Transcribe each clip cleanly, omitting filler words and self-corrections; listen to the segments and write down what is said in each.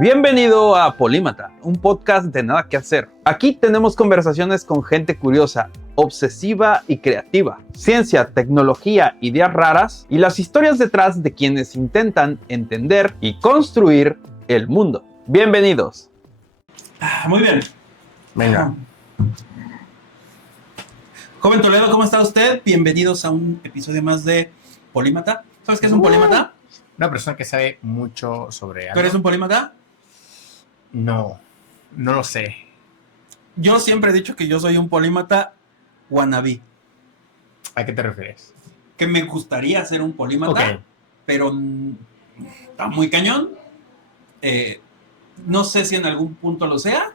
Bienvenido a Polímata, un podcast de nada que hacer. Aquí tenemos conversaciones con gente curiosa, obsesiva y creativa, ciencia, tecnología, ideas raras y las historias detrás de quienes intentan entender y construir el mundo. Bienvenidos. Muy bien. Venga. Joven Toledo, ¿cómo está usted? Bienvenidos a un episodio más de Polímata. ¿Sabes qué es un polímata? Una persona que sabe mucho sobre algo. ¿Tú eres un polímata? No lo sé. Yo siempre he dicho que yo soy un polímata wannabe. ¿A qué te refieres? Que me gustaría ser un polímata, Ok. pero está muy cañón. No sé si en algún punto lo sea,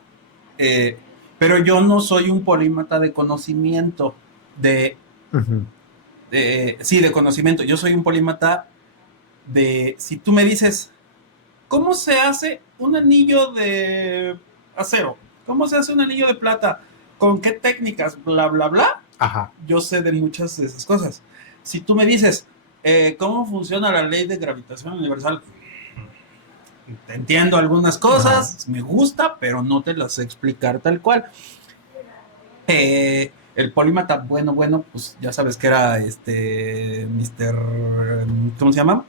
pero yo no soy un polímata de conocimiento, sí, de conocimiento. Yo soy un polímata de, si tú me dices, ¿cómo se hace un anillo de acero? ¿Cómo se hace un anillo de plata? ¿Con qué técnicas? Bla, bla, bla. Ajá. Yo sé de muchas de esas cosas. Si tú me dices, ¿cómo funciona la ley de gravitación universal? Te entiendo algunas cosas, me gusta, pero no te las sé explicar tal cual. El polímata, bueno, pues ya sabes que era ¿cómo se llama?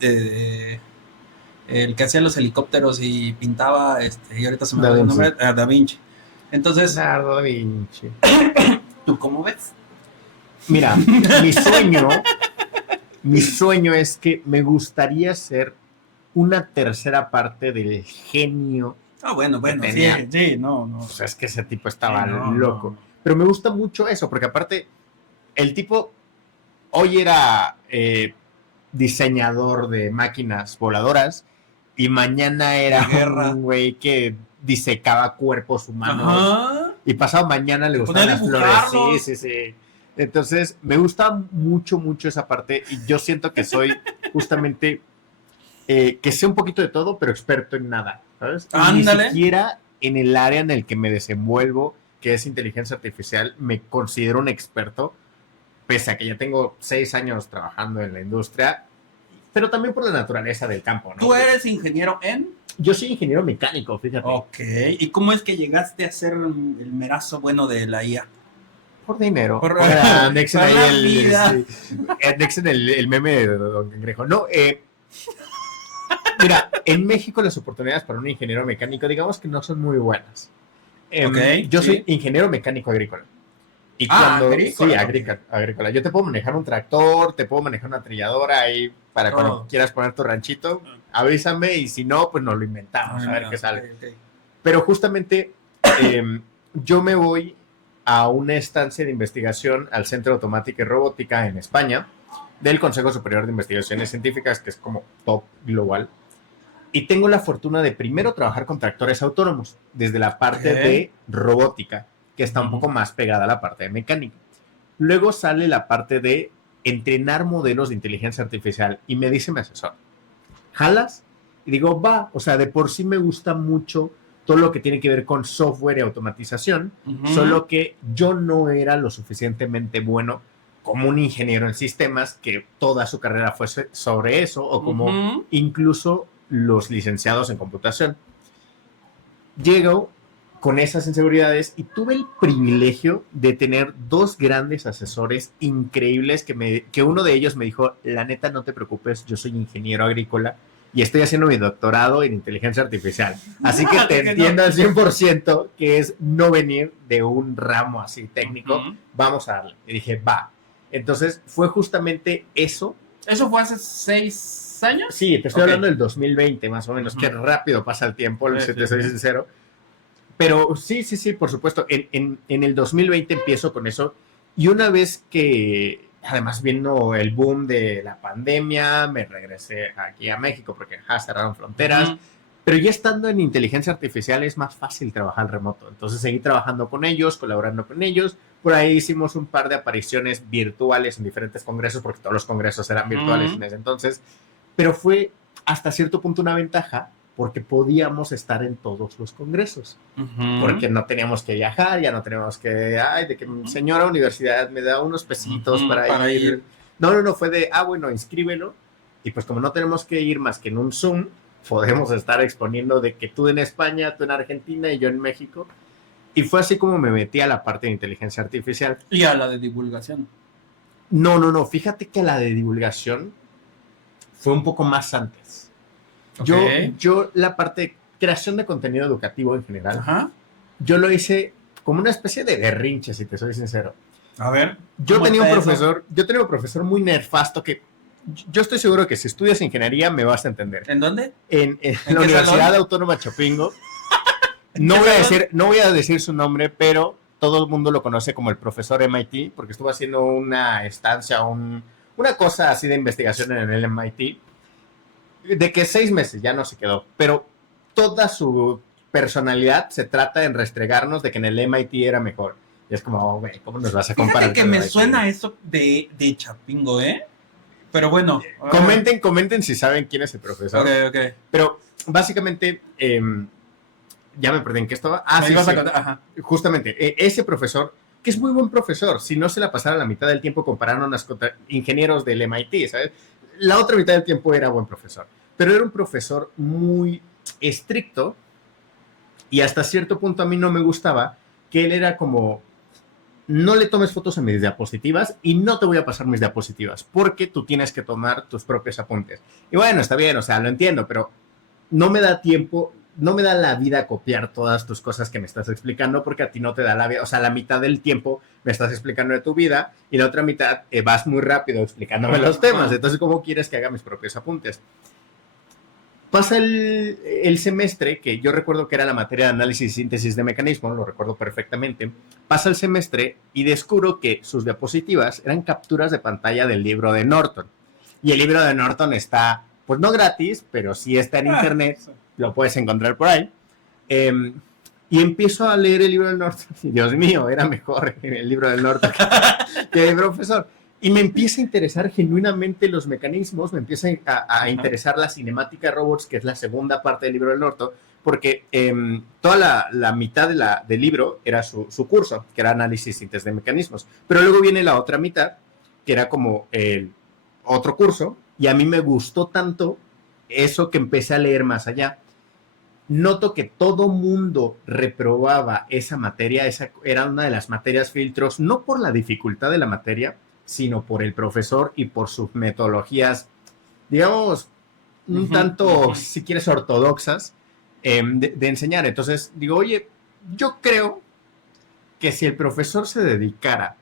El que hacía los helicópteros y pintaba, y ahorita se me Da va el Vinci. nombre, Da Vinci. Entonces, Leonardo da Vinci. ¿tú cómo ves? Mira, mi sueño es que me gustaría ser una tercera parte del genio. Ah, bueno, tenía. sí, no. O sea, es que ese tipo estaba Sí, no, loco. no. Pero me gusta mucho eso, porque aparte, el tipo hoy era diseñador de máquinas voladoras y mañana era De guerra. un güey que disecaba cuerpos humanos. Ajá. Y pasado mañana le Se gustaban ponía a las flores. dibujarlos. Sí. Entonces, me gusta mucho esa parte y yo siento que soy justamente que sé un poquito de todo, pero experto en nada, ¿sabes? Ándale. Ni siquiera en el área en el que me desenvuelvo, que es inteligencia artificial, me considero un experto, pese a que ya tengo 6 años trabajando en la industria, pero también por la naturaleza del campo, ¿no? ¿Tú eres ingeniero en? Yo soy ingeniero mecánico, fíjate. Ok. ¿Y cómo es que llegaste a ser el merazo bueno de la IA? Por dinero. Por Anexen la ahí vida. anexen el meme de Don Cangrejo. No, mira, en México las oportunidades para un ingeniero mecánico, digamos que no son muy buenas. Yo soy ingeniero mecánico agrícola. Y cuando agrícola. Yo te puedo manejar un tractor, te puedo manejar una trilladora ahí para cuando quieras poner tu ranchito. Avísame y si no, pues nos lo inventamos a ver qué sale. Okay. Pero justamente yo me voy a una estancia de investigación al Centro de Automática y Robótica en España del Consejo Superior de Investigaciones Científicas, que es como top global. Y tengo la fortuna de primero trabajar con tractores autónomos desde la parte de robótica, que está un poco más pegada a la parte de mecánica. Luego sale la parte de entrenar modelos de inteligencia artificial y me dice mi asesor, ¿jalas? Y digo, va, o sea, de por sí me gusta mucho todo lo que tiene que ver con software y automatización, solo que yo no era lo suficientemente bueno como un ingeniero en sistemas que toda su carrera fue sobre eso, o como incluso los licenciados en computación. Llego con esas inseguridades y tuve el privilegio de tener 2 grandes asesores increíbles que uno de ellos me dijo, la neta no te preocupes, yo soy ingeniero agrícola y estoy haciendo mi doctorado en inteligencia artificial. Así que te entiendo al 100% que es no venir de un ramo así técnico. Vamos a darle. Y dije, va. Entonces fue justamente eso. ¿Eso fue hace 6 años? Sí, te estoy hablando del 2020 más o menos. Qué rápido pasa el tiempo, si te soy sincero. Pero sí, por supuesto. En el 2020 empiezo con eso. Y una vez que, además viendo el boom de la pandemia, me regresé aquí a México porque cerraron fronteras. Pero ya estando en inteligencia artificial es más fácil trabajar remoto. Entonces seguí trabajando con ellos, colaborando con ellos. Por ahí hicimos un par de apariciones virtuales en diferentes congresos, porque todos los congresos eran virtuales en ese entonces. Pero fue hasta cierto punto una ventaja, porque podíamos estar en todos los congresos. Porque no teníamos que viajar, ya no teníamos que, de que señora universidad me da unos pesitos para ir. No, fue de, bueno, inscríbelo. Y pues como no tenemos que ir más que en un Zoom, podemos estar exponiendo de que tú en España, tú en Argentina y yo en México. Y fue así como me metí a la parte de inteligencia artificial. Y a la de divulgación. No, fíjate que la de divulgación fue un poco más antes. Okay. Yo la parte de creación de contenido educativo en general, Ajá. yo lo hice como una especie de berrinche, si te soy sincero. A ver. Yo tenía un profesor muy nefasto que yo estoy seguro que si estudias ingeniería me vas a entender. ¿En dónde? En la Universidad Autónoma Chapingo. No voy a decir su nombre, pero todo el mundo lo conoce como el profesor MIT, porque estuvo haciendo una estancia, una cosa así de investigación en el MIT, de que 6 meses ya no se quedó, pero toda su personalidad se trata en restregarnos de que en el MIT era mejor. Y es como, oh, güey, ¿cómo nos vas a comparar? Fíjate que me suena eso de Chapingo, ¿eh? Pero bueno. Comenten si saben quién es el profesor. Ok. Pero básicamente, ya me perdí en qué estaba. Sí. Ajá. Justamente, ese profesor, que es muy buen profesor, si no se la pasara la mitad del tiempo comparándonos con ingenieros del MIT, ¿sabes? La otra mitad del tiempo era buen profesor, pero era un profesor muy estricto y hasta cierto punto a mí no me gustaba que él era como, no le tomes fotos a mis diapositivas y no te voy a pasar mis diapositivas porque tú tienes que tomar tus propios apuntes. Y bueno, está bien, o sea, lo entiendo, pero no me da tiempo, no me da la vida copiar todas tus cosas que me estás explicando porque a ti no te da la vida, o sea, la mitad del tiempo me estás explicando de tu vida y la otra mitad vas muy rápido explicándome los temas, entonces ¿cómo quieres que haga mis propios apuntes? Pasa el semestre, que yo recuerdo que era la materia de análisis y síntesis de mecanismos, lo recuerdo perfectamente. Pasa el semestre y descubro que sus diapositivas eran capturas de pantalla del libro de Norton. Y el libro de Norton está, pues no gratis, pero sí está en internet, lo puedes encontrar por ahí. Y empiezo a leer el libro del Norton. Y Dios mío, era mejor el libro del Norton que el profesor. Y me empieza a interesar genuinamente los mecanismos, me empieza a interesar la cinemática de robots, que es la segunda parte del libro del Norton, porque toda la mitad del libro era su curso, que era análisis y síntesis de mecanismos. Pero luego viene la otra mitad, que era como el otro curso, y a mí me gustó tanto eso que empecé a leer más allá. Noto que todo mundo reprobaba esa materia, esa era una de las materias filtros, no por la dificultad de la materia, sino por el profesor y por sus metodologías, digamos, un tanto, si quieres, ortodoxas de enseñar. Entonces, digo, oye, yo creo que si el profesor se dedicara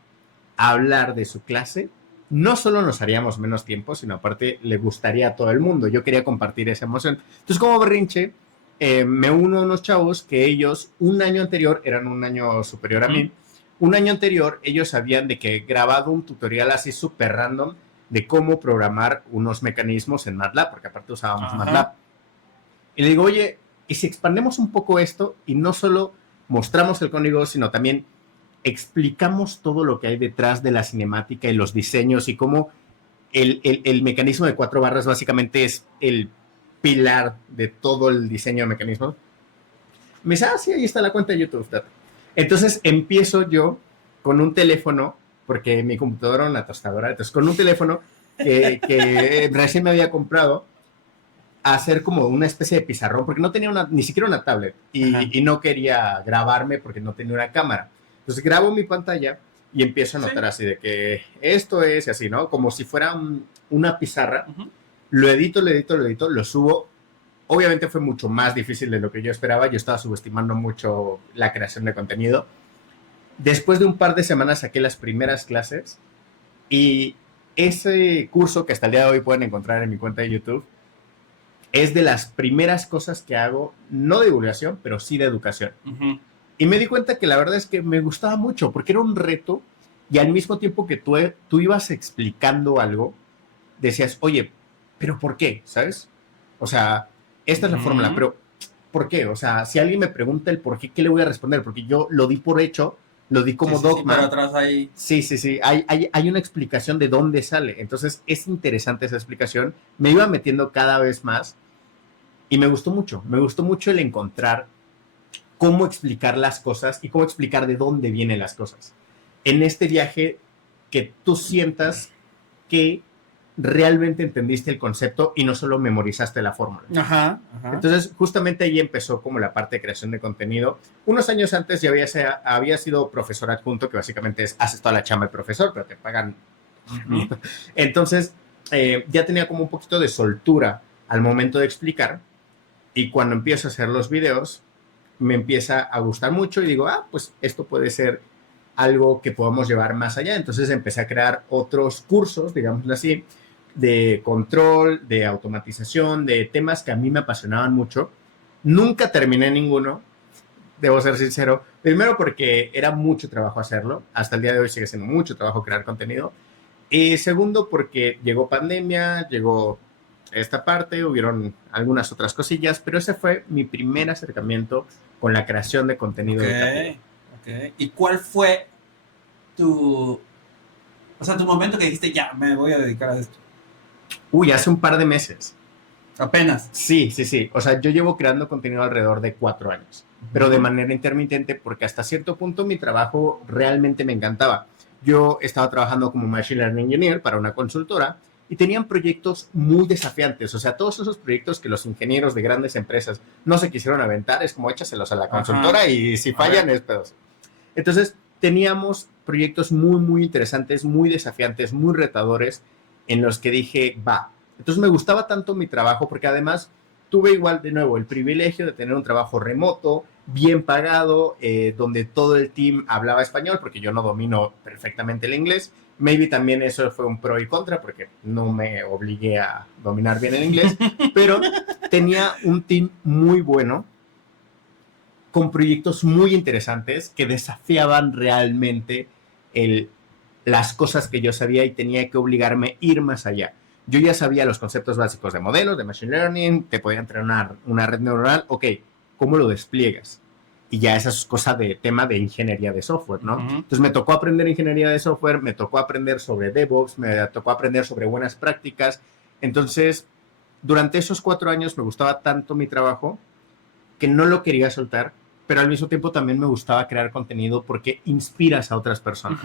a hablar de su clase, no solo nos haríamos menos tiempo, sino aparte le gustaría a todo el mundo. Yo quería compartir esa emoción. Entonces, como berrinche, me uno a unos chavos que ellos, un año anterior, eran un año superior a mí, un año anterior ellos habían de que grabado un tutorial así súper random de cómo programar unos mecanismos en MATLAB, porque aparte usábamos MATLAB. Y le digo, oye, ¿y si expandemos un poco esto y no solo mostramos el código, sino también explicamos todo lo que hay detrás de la cinemática y los diseños y cómo el mecanismo de 4 barras básicamente es el pilar de todo el diseño de mecanismos? Me dice, sí, ahí está la cuenta de YouTube. Entonces empiezo yo con un teléfono, porque mi computadora era una tostadora, entonces con un teléfono que recién me había comprado, a hacer como una especie de pizarrón, porque no tenía ni siquiera una tablet y no quería grabarme porque no tenía una cámara. Entonces grabo mi pantalla y empiezo a notar así de que esto es así, ¿no? Como si fuera una pizarra. Lo edito, lo subo. Obviamente fue mucho más difícil de lo que yo esperaba. Yo estaba subestimando mucho la creación de contenido. Después de un par de semanas saqué las primeras clases y ese curso que hasta el día de hoy pueden encontrar en mi cuenta de YouTube es de las primeras cosas que hago, no de divulgación, pero sí de educación. Y me di cuenta que la verdad es que me gustaba mucho porque era un reto y al mismo tiempo que tú ibas explicando algo, decías, oye, ¿pero por qué? ¿Sabes? O sea, esta es la fórmula, pero ¿por qué? O sea, si alguien me pregunta el por qué, ¿qué le voy a responder? Porque yo lo di por hecho, lo di como dogma. Sí, pero atrás hay... Sí. Hay una explicación de dónde sale. Entonces, es interesante esa explicación. Me iba metiendo cada vez más y me gustó mucho. Me gustó mucho el encontrar cómo explicar las cosas y cómo explicar de dónde vienen las cosas. En este viaje, que tú sientas que realmente entendiste el concepto y no solo memorizaste la fórmula. Ajá. Entonces, justamente ahí empezó como la parte de creación de contenido. Unos años antes ya había sido profesor adjunto, que básicamente haces toda la chamba de profesor, pero te pagan. Entonces, ya tenía como un poquito de soltura al momento de explicar, y cuando empiezo a hacer los videos, me empieza a gustar mucho y digo, pues esto puede ser algo que podamos llevar más allá. Entonces empecé a crear otros cursos, digámoslo así, de control, de automatización, de temas que a mí me apasionaban mucho. Nunca terminé ninguno, debo ser sincero. Primero porque era mucho trabajo hacerlo. Hasta el día de hoy sigue siendo mucho trabajo crear contenido. Y segundo porque llegó pandemia, llegó esta parte, hubieron algunas otras cosillas, pero ese fue mi primer acercamiento con la creación de contenido educativo. Okay. ¿Y cuál fue tu momento que dijiste, ya, me voy a dedicar a esto? Hace un par de meses. Apenas. Sí. O sea, yo llevo creando contenido alrededor de 4 años, pero de manera intermitente, porque hasta cierto punto mi trabajo realmente me encantaba. Yo estaba trabajando como Machine Learning Engineer para una consultora y tenían proyectos muy desafiantes. O sea, todos esos proyectos que los ingenieros de grandes empresas no se quisieron aventar, es como échaselos a la consultora y si fallan es pedos. Entonces, teníamos proyectos muy, muy interesantes, muy desafiantes, muy retadores, en los que dije, va. Entonces me gustaba tanto mi trabajo porque además tuve igual de nuevo el privilegio de tener un trabajo remoto, bien pagado, donde todo el team hablaba español porque yo no domino perfectamente el inglés. Maybe también eso fue un pro y contra porque no me obligué a dominar bien el inglés, pero tenía un team muy bueno con proyectos muy interesantes que desafiaban realmente las cosas que yo sabía y tenía que obligarme a ir más allá. Yo ya sabía los conceptos básicos de modelos, de machine learning, te podía entrenar una red neuronal, ok, ¿cómo lo despliegas? Y ya esa es cosa de tema de ingeniería de software, ¿no? Entonces me tocó aprender ingeniería de software, me tocó aprender sobre DevOps, me tocó aprender sobre buenas prácticas. Entonces, durante esos 4 años me gustaba tanto mi trabajo que no lo quería soltar, pero al mismo tiempo también me gustaba crear contenido porque inspiras a otras personas.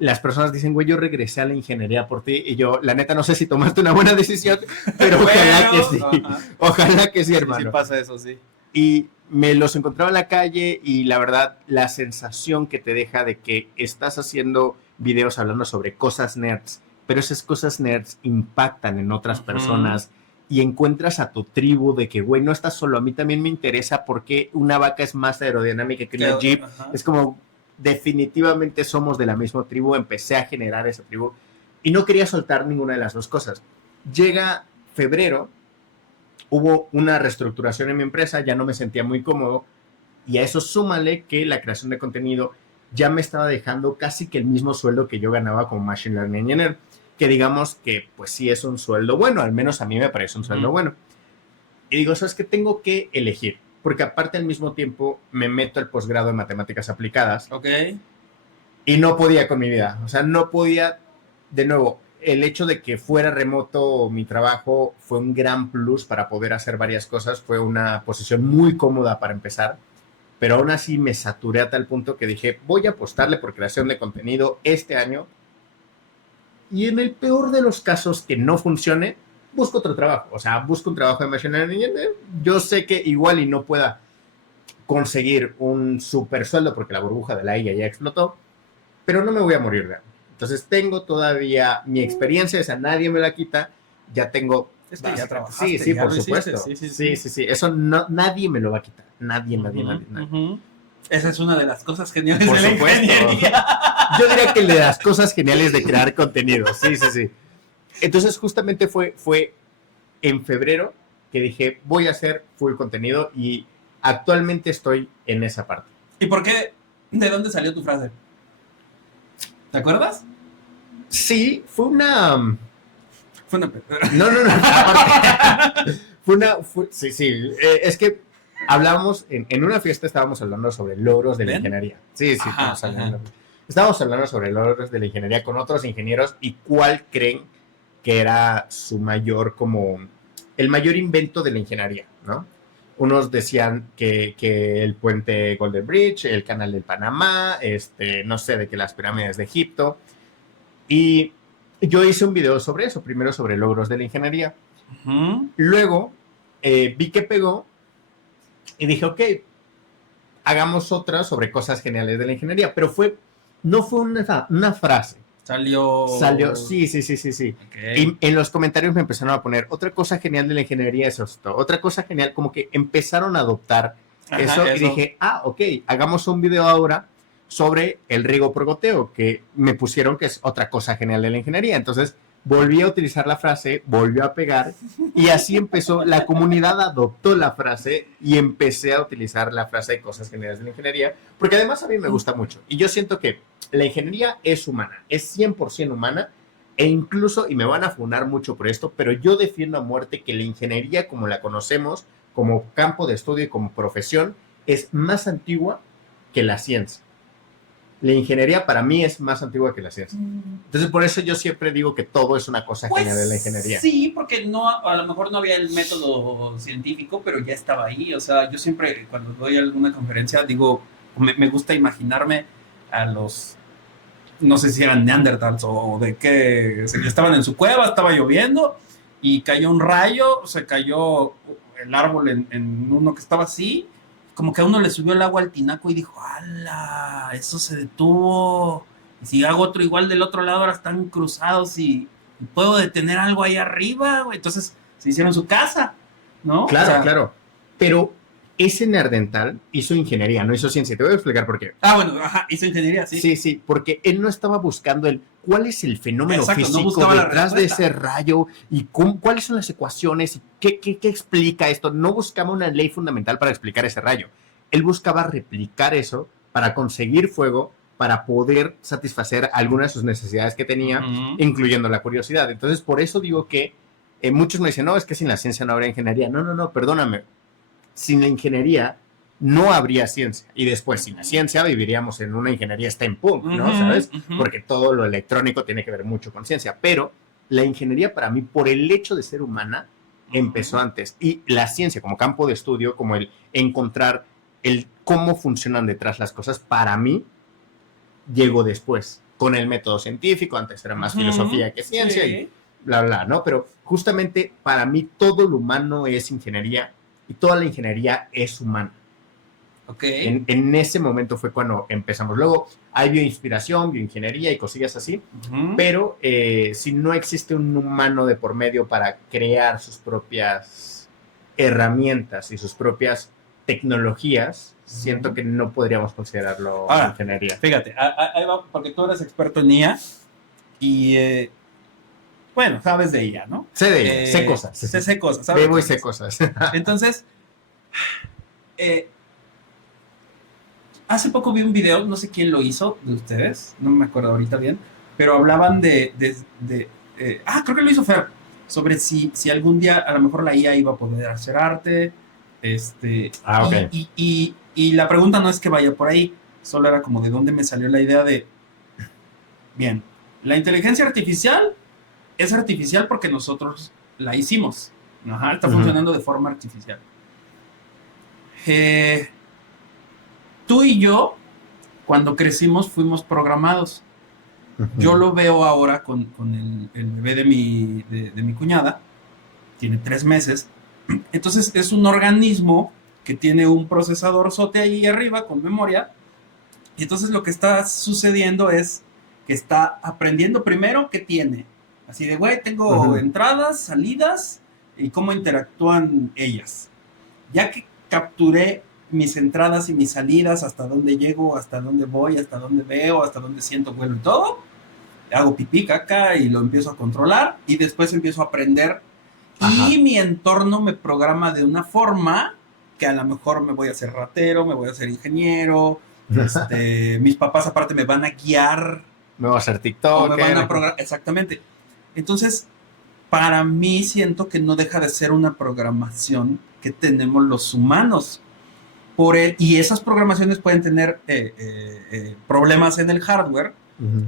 Las personas dicen, güey, yo regresé a la ingeniería por ti, y yo, la neta, no sé si tomaste una buena decisión, pero ojalá que sí. Ojalá que sí, hermano. Sí pasa eso, sí. Y me los encontraba en la calle y la verdad, la sensación que te deja de que estás haciendo videos hablando sobre cosas nerds, pero esas cosas nerds impactan en otras personas, y encuentras a tu tribu de que, güey, no estás solo, a mí también me interesa porque una vaca es más aerodinámica que una Jeep. Es como, definitivamente somos de la misma tribu. Empecé a generar esa tribu y no quería soltar ninguna de las dos cosas. Llega febrero, hubo una reestructuración en mi empresa, ya no me sentía muy cómodo, y a eso súmale que la creación de contenido ya me estaba dejando casi que el mismo sueldo que yo ganaba como Machine Learning Engineer, que digamos que pues sí es un sueldo bueno, al menos a mí me parece un sueldo bueno. Y digo, ¿sabes qué? Tengo que elegir, porque aparte al mismo tiempo me meto al posgrado en matemáticas aplicadas. Ok. Y no podía con mi vida, o sea, no podía. De nuevo, el hecho de que fuera remoto mi trabajo fue un gran plus para poder hacer varias cosas, fue una posición muy cómoda para empezar, pero aún así me saturé a tal punto que dije, voy a apostarle por creación de contenido este año. Y en el peor de los casos que no funcione, busco otro trabajo. O sea, busco un trabajo de Machine Learning. Yo sé que igual y no pueda conseguir un super sueldo porque la burbuja de la IA ya explotó, pero no me voy a morir de hambre. Entonces tengo todavía mi experiencia, esa nadie me la quita. Ya tengo... Es que ya trabajaste. Sí, ya por supuesto. Sí. Eso no, nadie me lo va a quitar. Nadie. Esa es una de las cosas geniales por de la ingeniería. Yo diría que de las cosas geniales de crear contenido. Sí. Entonces, justamente fue en febrero que dije, voy a hacer full contenido, y actualmente estoy en esa parte. ¿Y por qué? ¿De dónde salió tu frase? ¿Te acuerdas? Sí, fue una... No. Sí. Es que hablamos en una fiesta, estábamos hablando sobre logros de la ingeniería. Sí, estábamos hablando sobre logros de la ingeniería con otros ingenieros y cuál creen que era su mayor, como el mayor invento de la ingeniería, ¿no? Unos decían que el puente Golden Bridge, el canal del Panamá, no sé, de que las pirámides de Egipto. Y yo hice un video sobre eso, primero sobre logros de la ingeniería. Luego vi que pegó y dije, ok, hagamos otra sobre cosas geniales de la ingeniería, pero no fue una frase. Salió, sí. Okay. Y en los comentarios me empezaron a poner, otra cosa genial de la ingeniería es esto, otra cosa genial, como que empezaron a adoptar eso. Y dije, ok, hagamos un video ahora sobre el riego por goteo, que me pusieron que es otra cosa genial de la ingeniería. Entonces volví a utilizar la frase, volvió a pegar, y así empezó, la comunidad adoptó la frase y empecé a utilizar la frase de cosas geniales de la ingeniería, porque además a mí me gusta mucho, y yo siento que la ingeniería es humana, es 100% humana, e incluso, y me van a funar mucho por esto, pero yo defiendo a muerte que la ingeniería como la conocemos, como campo de estudio y como profesión, es más antigua que la ciencia. La ingeniería para mí es más antigua que la ciencia. Entonces, por eso yo siempre digo que todo es una cosa genial de la ingeniería. Sí, porque a lo mejor no había el método científico, pero ya estaba ahí. O sea, yo siempre, cuando doy alguna conferencia, digo, me gusta imaginarme a los, no sé si eran neandertals o de qué, estaban en su cueva, estaba lloviendo y cayó un rayo, se cayó el árbol en uno que estaba así, como que a uno le subió el agua al tinaco y dijo, ¡hala! Eso se detuvo. Y si hago otro igual del otro lado, ahora están cruzados y puedo detener algo ahí arriba, güey. Entonces se hicieron su casa, ¿no? Claro, o sea, claro. Pero ese neandertal hizo ingeniería, no hizo ciencia. Te voy a explicar por qué. Bueno, hizo ingeniería, sí. Sí, porque él no estaba buscando cuál es el fenómeno físico no detrás de ese rayo y cuáles son las ecuaciones, qué explica esto. No buscaba una ley fundamental para explicar ese rayo. Él buscaba replicar eso para conseguir fuego, para poder satisfacer algunas de sus necesidades que tenía, incluyendo la curiosidad. Entonces, por eso digo que muchos me dicen, no, es que sin la ciencia no habría ingeniería. No, perdóname. Sin la ingeniería no habría ciencia. Y después, sin la ciencia, viviríamos en una ingeniería steampunk, ¿no? ¿Sabes? Porque todo lo electrónico tiene que ver mucho con ciencia. Pero la ingeniería, para mí, por el hecho de ser humana, empezó antes. Y la ciencia, como campo de estudio, como el encontrar el cómo funcionan detrás las cosas, para mí, llegó después. Con el método científico, antes era más filosofía que ciencia y bla, bla, ¿no? Pero justamente, para mí, todo lo humano es ingeniería y toda la ingeniería es humana. Okay. En ese momento fue cuando empezamos. Luego hay bioinspiración, bioingeniería y cosillas así, pero si no existe un humano de por medio para crear sus propias herramientas y sus propias tecnologías, siento que no podríamos considerarlo ingeniería. Fíjate, ahí va, porque tú eres experto en IA y bueno, sabes de IA, ¿no? Sé de ella, sé cosas. Sé cosas, ¿sabes? Bebo y sé cosas. Entonces, hace poco vi un video, no sé quién lo hizo de ustedes, no me acuerdo ahorita bien, pero hablaban creo que lo hizo Fer, sobre si algún día a lo mejor la IA iba a poder hacer arte, okay. y la pregunta no es que vaya por ahí, solo era como de dónde me salió la idea de, bien, la inteligencia artificial es artificial porque nosotros la hicimos, está funcionando de forma artificial. Tú y yo, cuando crecimos, fuimos programados. Yo lo veo ahora con el bebé de mi cuñada. Tiene 3 meses. Entonces, es un organismo que tiene un procesador sote ahí arriba con memoria. Y entonces lo que está sucediendo es que está aprendiendo primero qué tiene. Así de, güey, tengo entradas, salidas y cómo interactúan ellas. Ya que capturé mis entradas y mis salidas, hasta dónde llego, hasta dónde voy, hasta dónde veo, hasta dónde siento, vuelo y todo, hago pipí, caca y lo empiezo a controlar y después empiezo a aprender y mi entorno me programa de una forma que a lo mejor me voy a hacer ratero, me voy a hacer ingeniero, mis papás aparte me van a guiar, me voy a hacer TikTok, me van a programar, exactamente. Entonces, para mí siento que no deja de ser una programación que tenemos los humanos. Y esas programaciones pueden tener problemas en el hardware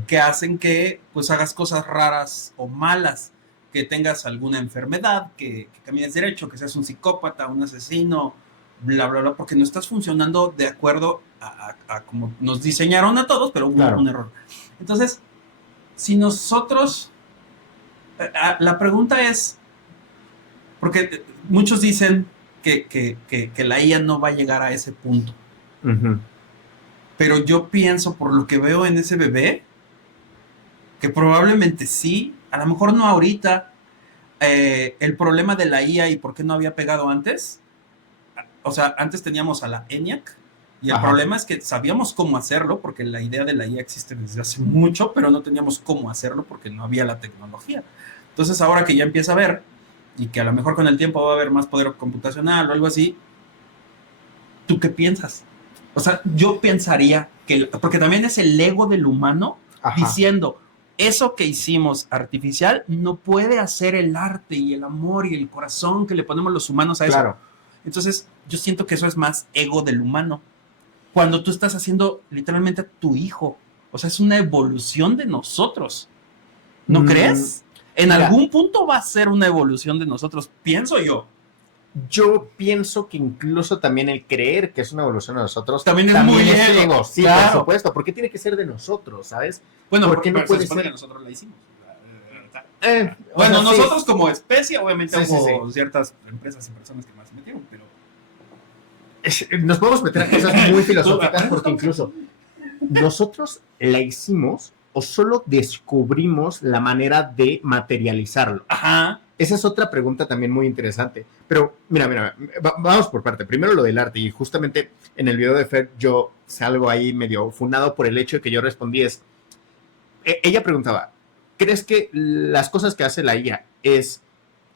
que hacen que pues hagas cosas raras o malas, que tengas alguna enfermedad, que camines derecho, que seas un psicópata, un asesino, bla, bla, bla, porque no estás funcionando de acuerdo a como nos diseñaron a todos, pero hubo un error. Entonces, si nosotros La pregunta es, porque muchos dicen que la IA no va a llegar a ese punto, Ujú. pero yo pienso, por lo que veo en ese bebé, que probablemente sí, a lo mejor no ahorita. El problema de la IA y por qué no había pegado antes, o sea, antes teníamos a la ENIAC, y el Ajá. problema es que sabíamos cómo hacerlo, porque la idea de la IA existe desde hace mucho, pero no teníamos cómo hacerlo porque no había la tecnología. Entonces, ahora que ya empieza a ver, y que a lo mejor con el tiempo va a haber más poder computacional o algo así, ¿tú qué piensas? O sea, yo pensaría que, porque también es el ego del humano Ajá. diciendo, eso que hicimos artificial no puede hacer el arte y el amor y el corazón que le ponemos los humanos a eso. Claro. Entonces, yo siento que eso es más ego del humano. Cuando tú estás haciendo literalmente a tu hijo, o sea, es una evolución de nosotros. ¿No crees? En mira, algún punto va a ser una evolución de nosotros, pienso yo. Yo pienso que incluso también el creer que es una evolución de nosotros También es muy ego. Sí, Claro. por supuesto. ¿Por qué tiene que ser de nosotros, sabes? Bueno, ¿Por qué no pero puede se supone ser? que nosotros la hicimos. O Bueno, sea, sí. nosotros como especie, obviamente Sí, hubo ciertas empresas y personas que más se metieron, pero Nos podemos meter a cosas muy filosóficas Tú- porque incluso nosotros la hicimos o solo descubrimos la manera de materializarlo. ajá. Esa es otra pregunta también muy interesante. Pero mira, vamos por parte. Primero lo del arte y justamente en el video de Fer yo salgo ahí medio fundado por el hecho de que yo respondí ella preguntaba, ¿crees que las cosas que hace la IA es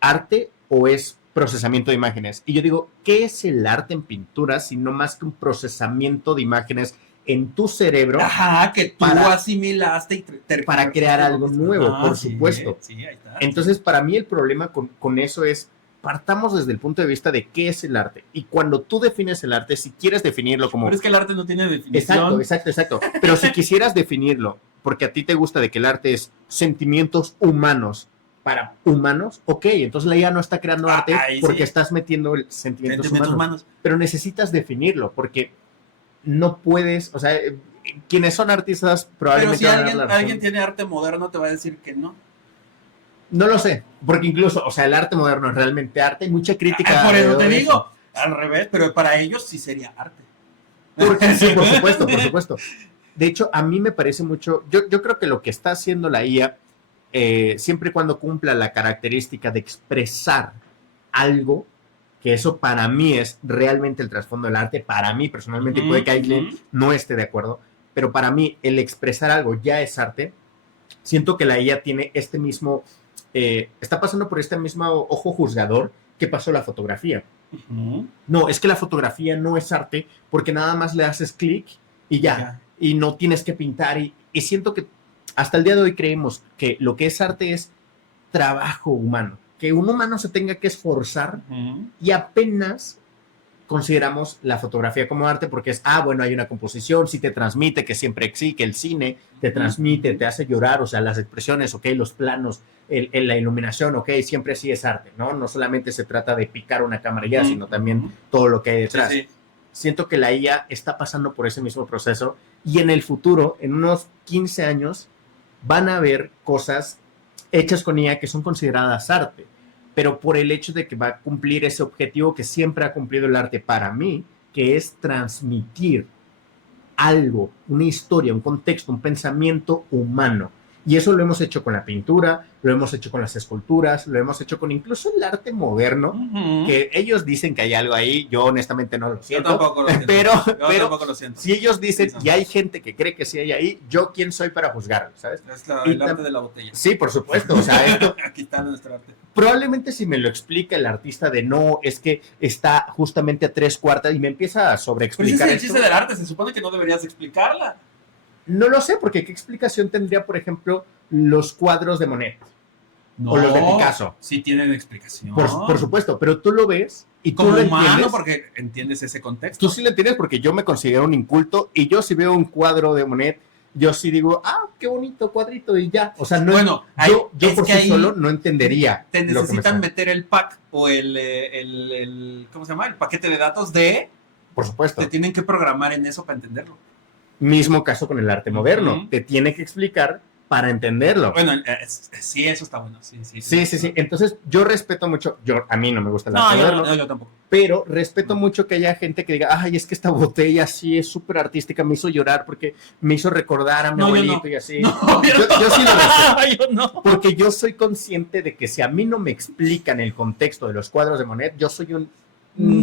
arte o es procesamiento de imágenes? Y yo digo, ¿qué es el arte en pintura si no más que un procesamiento de imágenes en tu cerebro Ajá, que tú para- asimilaste y para crear algo nuevo, por sí, supuesto? Sí, ahí está. Entonces, para mí el problema con eso es, partamos desde el punto de vista de qué es el arte. Y cuando tú defines el arte, si quieres definirlo como... Pero es que el arte no tiene definición. Exacto. Pero si quisieras definirlo, porque a ti te gusta de que el arte es sentimientos humanos para humanos, ok, entonces la IA no está creando arte ahí porque sí. estás metiendo el sentimientos humanos. humanos. Pero necesitas definirlo porque no puedes, o sea, quienes son artistas Pero probablemente si van a dar la razón. alguien tiene arte moderno, te va a decir que no. No lo sé, porque incluso, o sea, el arte moderno es realmente arte, hay mucha crítica. Por eso alrededor te de digo, al revés, pero para ellos sí sería arte. Porque, sí, por supuesto. De hecho, a mí me parece mucho, yo creo que lo que está haciendo la IA, siempre y cuando cumpla la característica de expresar algo, que eso para mí es realmente el trasfondo del arte, para mí personalmente, y puede que alguien no esté de acuerdo, pero para mí el expresar algo ya es arte. Siento que la IA tiene este mismo, está pasando por este mismo ojo juzgador que pasó la fotografía. No, es que la fotografía no es arte porque nada más le haces clic y ya, y no tienes que pintar. Y siento que hasta el día de hoy creemos que lo que es arte es trabajo humano, que un humano se tenga que esforzar y apenas consideramos la fotografía como arte porque es, bueno, hay una composición, sí te transmite, que siempre sí, que el cine te transmite, te hace llorar, o sea, las expresiones, ok, los planos, la iluminación, ok, siempre sí es arte, ¿no? No solamente se trata de picar una cámara ya, sino también todo lo que hay detrás. Sí. Siento que la IA está pasando por ese mismo proceso y en el futuro, en unos 15 años, van a haber cosas hechas con IA que son consideradas arte, pero por el hecho de que va a cumplir ese objetivo que siempre ha cumplido el arte para mí, que es transmitir algo, una historia, un contexto, un pensamiento humano. Y eso lo hemos hecho con la pintura, lo hemos hecho con las esculturas, lo hemos hecho con incluso el arte moderno, que ellos dicen que hay algo ahí, yo honestamente no lo siento. Yo tampoco lo siento. Pero tampoco lo siento. Si ellos dicen, Sí, y hay gente que cree que sí hay ahí, yo quién soy para juzgarlo, ¿sabes? Es el arte de la botella. Sí, por supuesto, o sea, esto... Aquí está nuestro arte. Probablemente si me lo explica el artista de no, es que está justamente a 3/4 y me empieza a sobreexplicar. Pero ese es el chiste del arte, se supone que no deberías explicarla. No lo sé, porque ¿qué explicación tendría, por ejemplo, los cuadros de Monet? No, o los de Picasso. Sí tienen explicación. Por supuesto, pero tú lo ves y como tú lo humano, entiendes. porque entiendes ese contexto. Tú sí lo entiendes porque yo me considero un inculto y yo si veo un cuadro de Monet, yo sí digo, qué bonito cuadrito y ya. O sea, no, bueno, yo por sí solo no entendería. Te lo que necesitan me meter el pack o el ¿cómo se llama? El paquete de datos Por supuesto. Te tienen que programar en eso para entenderlo. Mismo caso con el arte moderno. Uh-huh. Te tiene que explicar para entenderlo. Bueno, sí, eso está bueno. Sí. Entonces, yo respeto mucho, a mí no me gusta el arte No, moderno, yo tampoco. pero respeto mucho que haya gente que diga, ay, es que esta botella sí es súper artística, me hizo llorar porque me hizo recordar a mi abuelito y así. No, yo sí lo respeto. Yo no. Porque yo soy consciente de que si a mí no me explican el contexto de los cuadros de Monet, yo soy un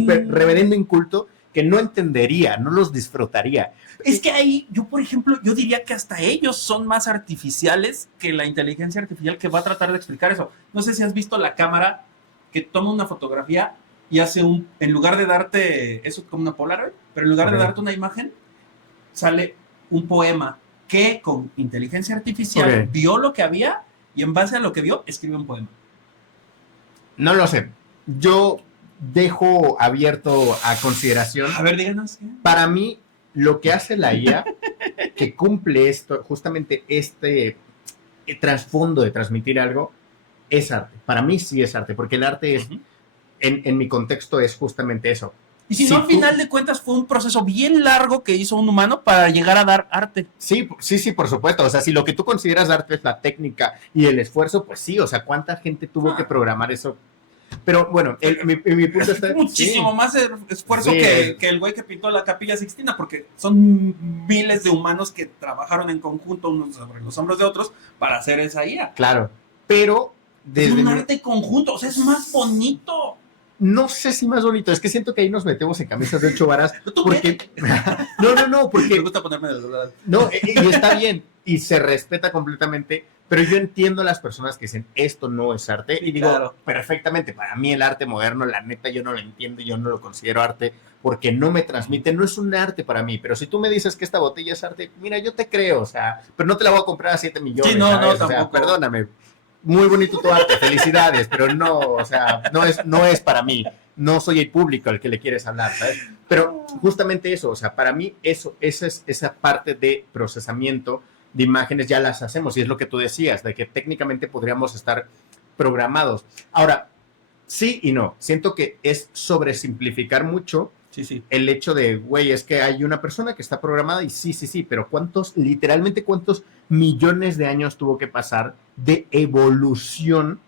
reverendo inculto que no entendería, no los disfrutaría. Es que ahí, yo por ejemplo, yo diría que hasta ellos son más artificiales que la inteligencia artificial que va a tratar de explicar eso. No sé si has visto la cámara que toma una fotografía y hace en lugar de darte, eso como una Polaroid, pero en lugar de darte una imagen, sale un poema que con inteligencia artificial vio lo que había y en base a lo que vio, escribe un poema. No lo sé. Yo dejo abierto a consideración. A ver, díganos. Para mí, lo que hace la IA, que cumple esto, justamente este trasfondo de transmitir algo, es arte. Para mí sí es arte, porque el arte es, en mi contexto, es justamente eso. Y si no, al final de cuentas fue un proceso bien largo que hizo un humano para llegar a dar arte. Sí, por supuesto. O sea, si lo que tú consideras arte es la técnica y el esfuerzo, pues sí, o sea, ¿cuánta gente tuvo que programar eso? Pero bueno, mi punto está... Muchísimo más esfuerzo que el güey que pintó la Capilla Sixtina, porque son miles de humanos que trabajaron en conjunto unos sobre los hombros de otros para hacer esa IA. Claro, pero... Es un arte conjunto, o sea, es más bonito. No sé si más bonito, es que siento que ahí nos metemos en camisas de 8 varas. Porque... No, porque... Me gusta ponerme de verdad. No, y está bien, y se respeta completamente, pero yo entiendo a las personas que dicen, esto no es arte, y digo, perfectamente, para mí el arte moderno, la neta, yo no lo entiendo, yo no lo considero arte, porque no me transmite, no es un arte para mí, pero si tú me dices que esta botella es arte, mira, yo te creo, o sea, pero no te la voy a comprar a 7 millones, sí, no, ¿sabes? No, o sea, tampoco. Perdóname, muy bonito tu arte, felicidades, pero no, o sea, no es para mí, no soy el público al que le quieres hablar, ¿sabes? Pero justamente eso, o sea, para mí esa parte de procesamiento de imágenes ya las hacemos, y es lo que tú decías, de que técnicamente podríamos estar programados. Ahora, sí y no, siento que es sobresimplificar mucho el hecho de, güey, es que hay una persona que está programada y sí, pero literalmente cuántos millones de años tuvo que pasar de evolución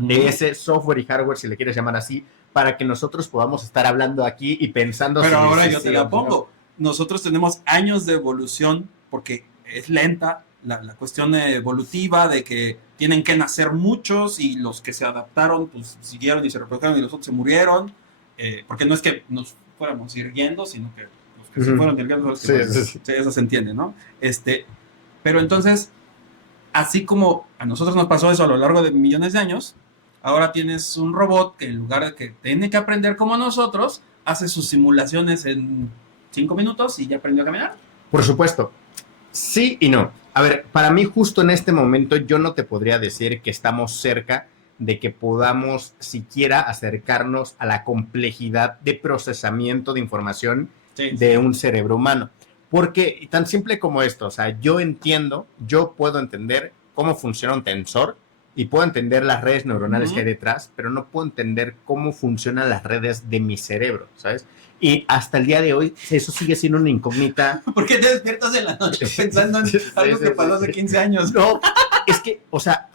de ese software y hardware, si le quieres llamar así, para que nosotros podamos estar hablando aquí y pensando... Pero ahora yo te la pongo. Nosotros tenemos años de evolución porque es lenta la cuestión evolutiva de que tienen que nacer muchos y los que se adaptaron pues siguieron y se reprodujeron y los otros se murieron, porque no es que nos fuéramos irguiendo, sino que los que se fueron irguiendo sí, eso se entiende, ¿no? Pero entonces, así como a nosotros nos pasó eso a lo largo de millones de años, ahora tienes un robot que en lugar de que tiene que aprender como nosotros, hace sus simulaciones en 5 minutos y ya aprendió a caminar. Por supuesto. Sí y no. A ver, para mí justo en este momento yo no te podría decir que estamos cerca de que podamos siquiera acercarnos a la complejidad de procesamiento de información de un cerebro humano. Porque tan simple como esto, o sea, yo puedo entender cómo funciona un tensor y puedo entender las redes neuronales que hay detrás, pero no puedo entender cómo funcionan las redes de mi cerebro, ¿sabes? Y hasta el día de hoy eso sigue siendo una incógnita. ¿Por qué te despiertas en la noche pensando en algo que pasó hace 15 años? No, es que, o sea,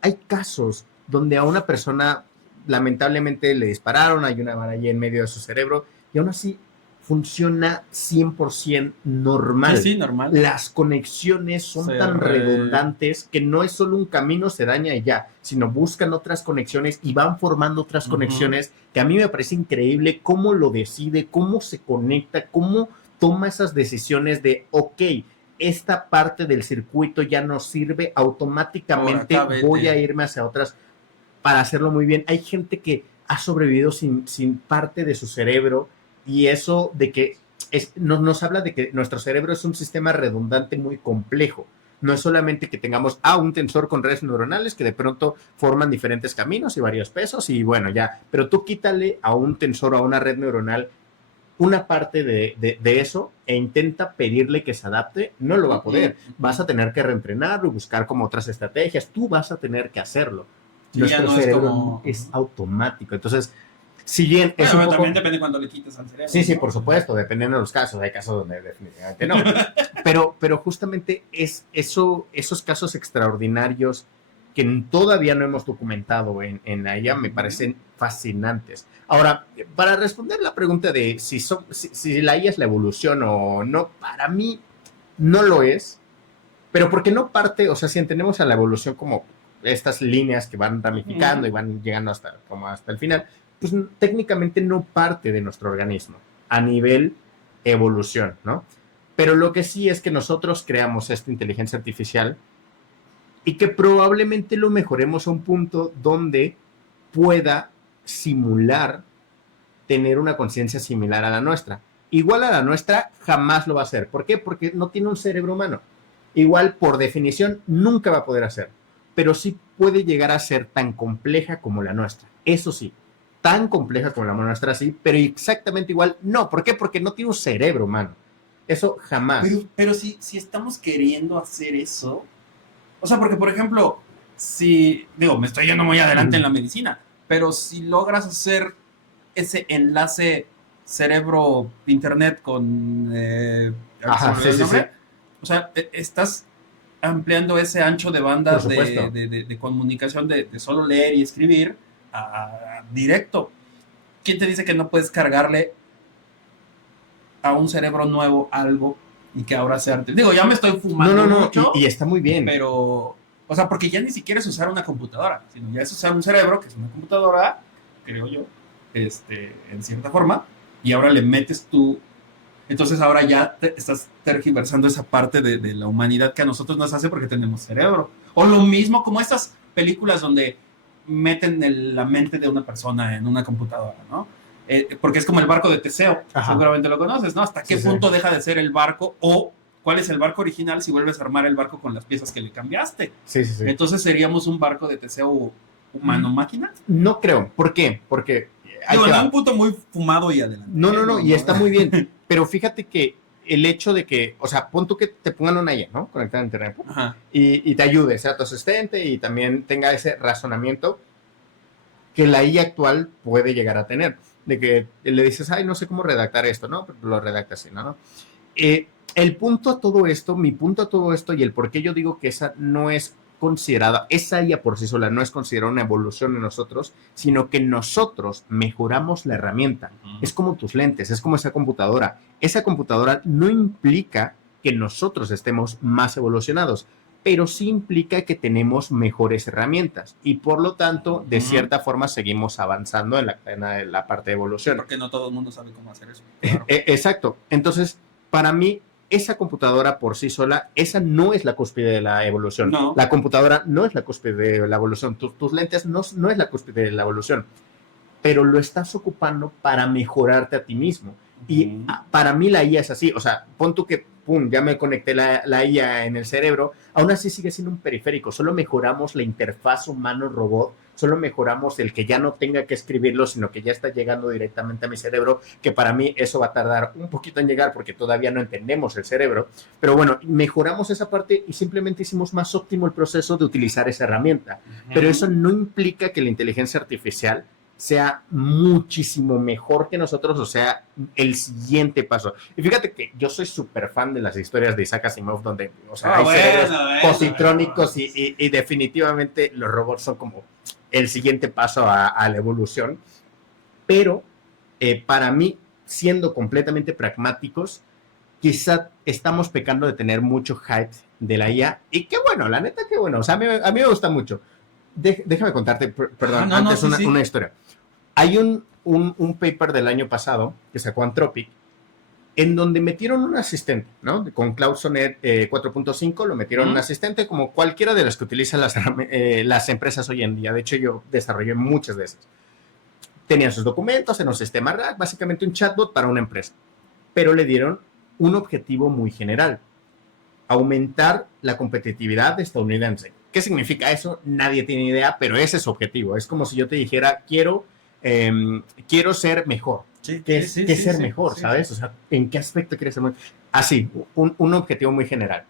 hay casos donde a una persona lamentablemente le dispararon, hay una bala ahí en medio de su cerebro y aún así funciona 100% normal. Sí, normal. Las conexiones son tan redundantes que no es solo un camino se daña y ya, sino buscan otras conexiones y van formando otras conexiones que a mí me parece increíble cómo lo decide, cómo se conecta, cómo toma esas decisiones de, ok, esta parte del circuito ya no sirve, automáticamente voy a irme hacia otras para hacerlo muy bien. Hay gente que ha sobrevivido sin parte de su cerebro. Y eso de que nos habla de que nuestro cerebro es un sistema redundante muy complejo. No es solamente que tengamos un tensor con redes neuronales que de pronto forman diferentes caminos y varios pesos y bueno, ya. Pero tú quítale a un tensor o a una red neuronal una parte de eso e intenta pedirle que se adapte, no lo va a poder. Vas a tener que reentrenarlo y buscar como otras estrategias. Tú vas a tener que hacerlo. Sí, nuestro no cerebro es automático. Entonces, Si bien es Bueno, un poco... también depende cuando le quites al cerebro. Sí, ¿no? por supuesto, dependiendo de los casos. Hay casos donde definitivamente no. Pero justamente esos casos extraordinarios que todavía no hemos documentado en la IA me parecen fascinantes. Ahora, para responder la pregunta de si la IA es la evolución o no, para mí no lo es, pero porque no parte, o sea, si entendemos a la evolución como estas líneas que van ramificando y van llegando hasta el final, pues técnicamente no parte de nuestro organismo a nivel evolución, ¿no? Pero lo que sí es que nosotros creamos esta inteligencia artificial y que probablemente lo mejoremos a un punto donde pueda simular tener una conciencia similar a la nuestra. Igual a la nuestra jamás lo va a hacer. ¿Por qué? Porque no tiene un cerebro humano. Igual, por definición, nunca va a poder hacer. Pero sí puede llegar a ser tan compleja como la nuestra. Eso sí, tan compleja como la nuestra, sí, pero exactamente igual no. ¿Por qué? Porque no tiene un cerebro humano. Eso jamás. Pero si estamos queriendo hacer eso, o sea, porque por ejemplo, me estoy yendo muy adelante en la medicina, pero si logras hacer ese enlace cerebro-internet con... Sí. O sea, estás ampliando ese ancho de banda Por supuesto. de comunicación de solo leer y escribir a directo. ¿Quién te dice que no puedes cargarle a un cerebro nuevo algo y que ahora sea arte? Digo, ya me estoy fumando mucho. Y está muy bien. Pero, o sea, porque ya ni siquiera es usar una computadora, sino ya es usar un cerebro, que es una computadora, creo yo, en cierta forma, y ahora le metes tú. Entonces ahora ya estás tergiversando esa parte de la humanidad que a nosotros nos hace porque tenemos cerebro. O lo mismo como estas películas donde meten la mente de una persona en una computadora, ¿no? Porque es como el barco de Teseo, seguramente lo conoces, ¿no? ¿Hasta qué punto deja de ser el barco o cuál es el barco original si vuelves a armar el barco con las piezas que le cambiaste? Sí. Entonces seríamos un barco de Teseo humano-máquina. No creo. ¿Por qué? Porque... Digo, en un punto muy fumado y adelante. No, y está muy bien. Pero fíjate que el hecho de que, o sea, pon tú que te pongan una IA, ¿no? Conectada a internet. Y te ayude, sea tu asistente y también tenga ese razonamiento que la IA actual puede llegar a tener. De que le dices, ay, no sé cómo redactar esto, ¿no? Pero lo redactas así, ¿no? El punto a todo esto, mi punto a todo esto y el por qué yo digo que esa no es considerada, esa IA por sí sola no es considerada una evolución de nosotros, sino que nosotros mejoramos la herramienta. Es como tus lentes, es como esa computadora. Esa computadora no implica que nosotros estemos más evolucionados, pero sí implica que tenemos mejores herramientas y por lo tanto, de cierta forma, seguimos avanzando en la parte de evolución. Porque no todo el mundo sabe cómo hacer eso. Claro. Exacto. Entonces, para mí, esa computadora por sí sola, esa no es la cúspide de la evolución. No. La computadora no es la cúspide de la evolución. Tus lentes no es la cúspide de la evolución. Pero lo estás ocupando para mejorarte a ti mismo. Y para mí la IA es así. O sea, pon tú que, ya me conecté la IA en el cerebro. Aún así sigue siendo un periférico. Solo mejoramos la interfaz humano-robot. Solo mejoramos el que ya no tenga que escribirlo, sino que ya está llegando directamente a mi cerebro, que para mí eso va a tardar un poquito en llegar porque todavía no entendemos el cerebro. Pero bueno, mejoramos esa parte y simplemente hicimos más óptimo el proceso de utilizar esa herramienta. Pero eso no implica que la inteligencia artificial sea muchísimo mejor que nosotros, o sea, el siguiente paso. Y fíjate que yo soy súper fan de las historias de Isaac Asimov, donde, o sea, hay cerebros positrónicos y definitivamente los robots son como el siguiente paso a la evolución. Pero para mí, siendo completamente pragmáticos, quizá estamos pecando de tener mucho hype de la IA. Y qué bueno, la neta, qué bueno. O sea, a mí me gusta mucho. Déjame contarte, perdón, una historia. Hay un paper del año pasado que sacó Anthropic en donde metieron un asistente, ¿no? Con Claude Sonnet 4.5 lo metieron un asistente como cualquiera de los que utilizan las empresas hoy en día. De hecho, yo desarrollé muchas de esas. Tenían sus documentos en un sistema RAG, básicamente un chatbot para una empresa. Pero le dieron un objetivo muy general: aumentar la competitividad estadounidense. ¿Qué significa eso? Nadie tiene idea, pero ese es su objetivo. Es como si yo te dijera, quiero ser mejor. Sí, ¿Qué es ser mejor, sabes? O sea, ¿en qué aspecto quieres ser mejor? Así, un objetivo muy general.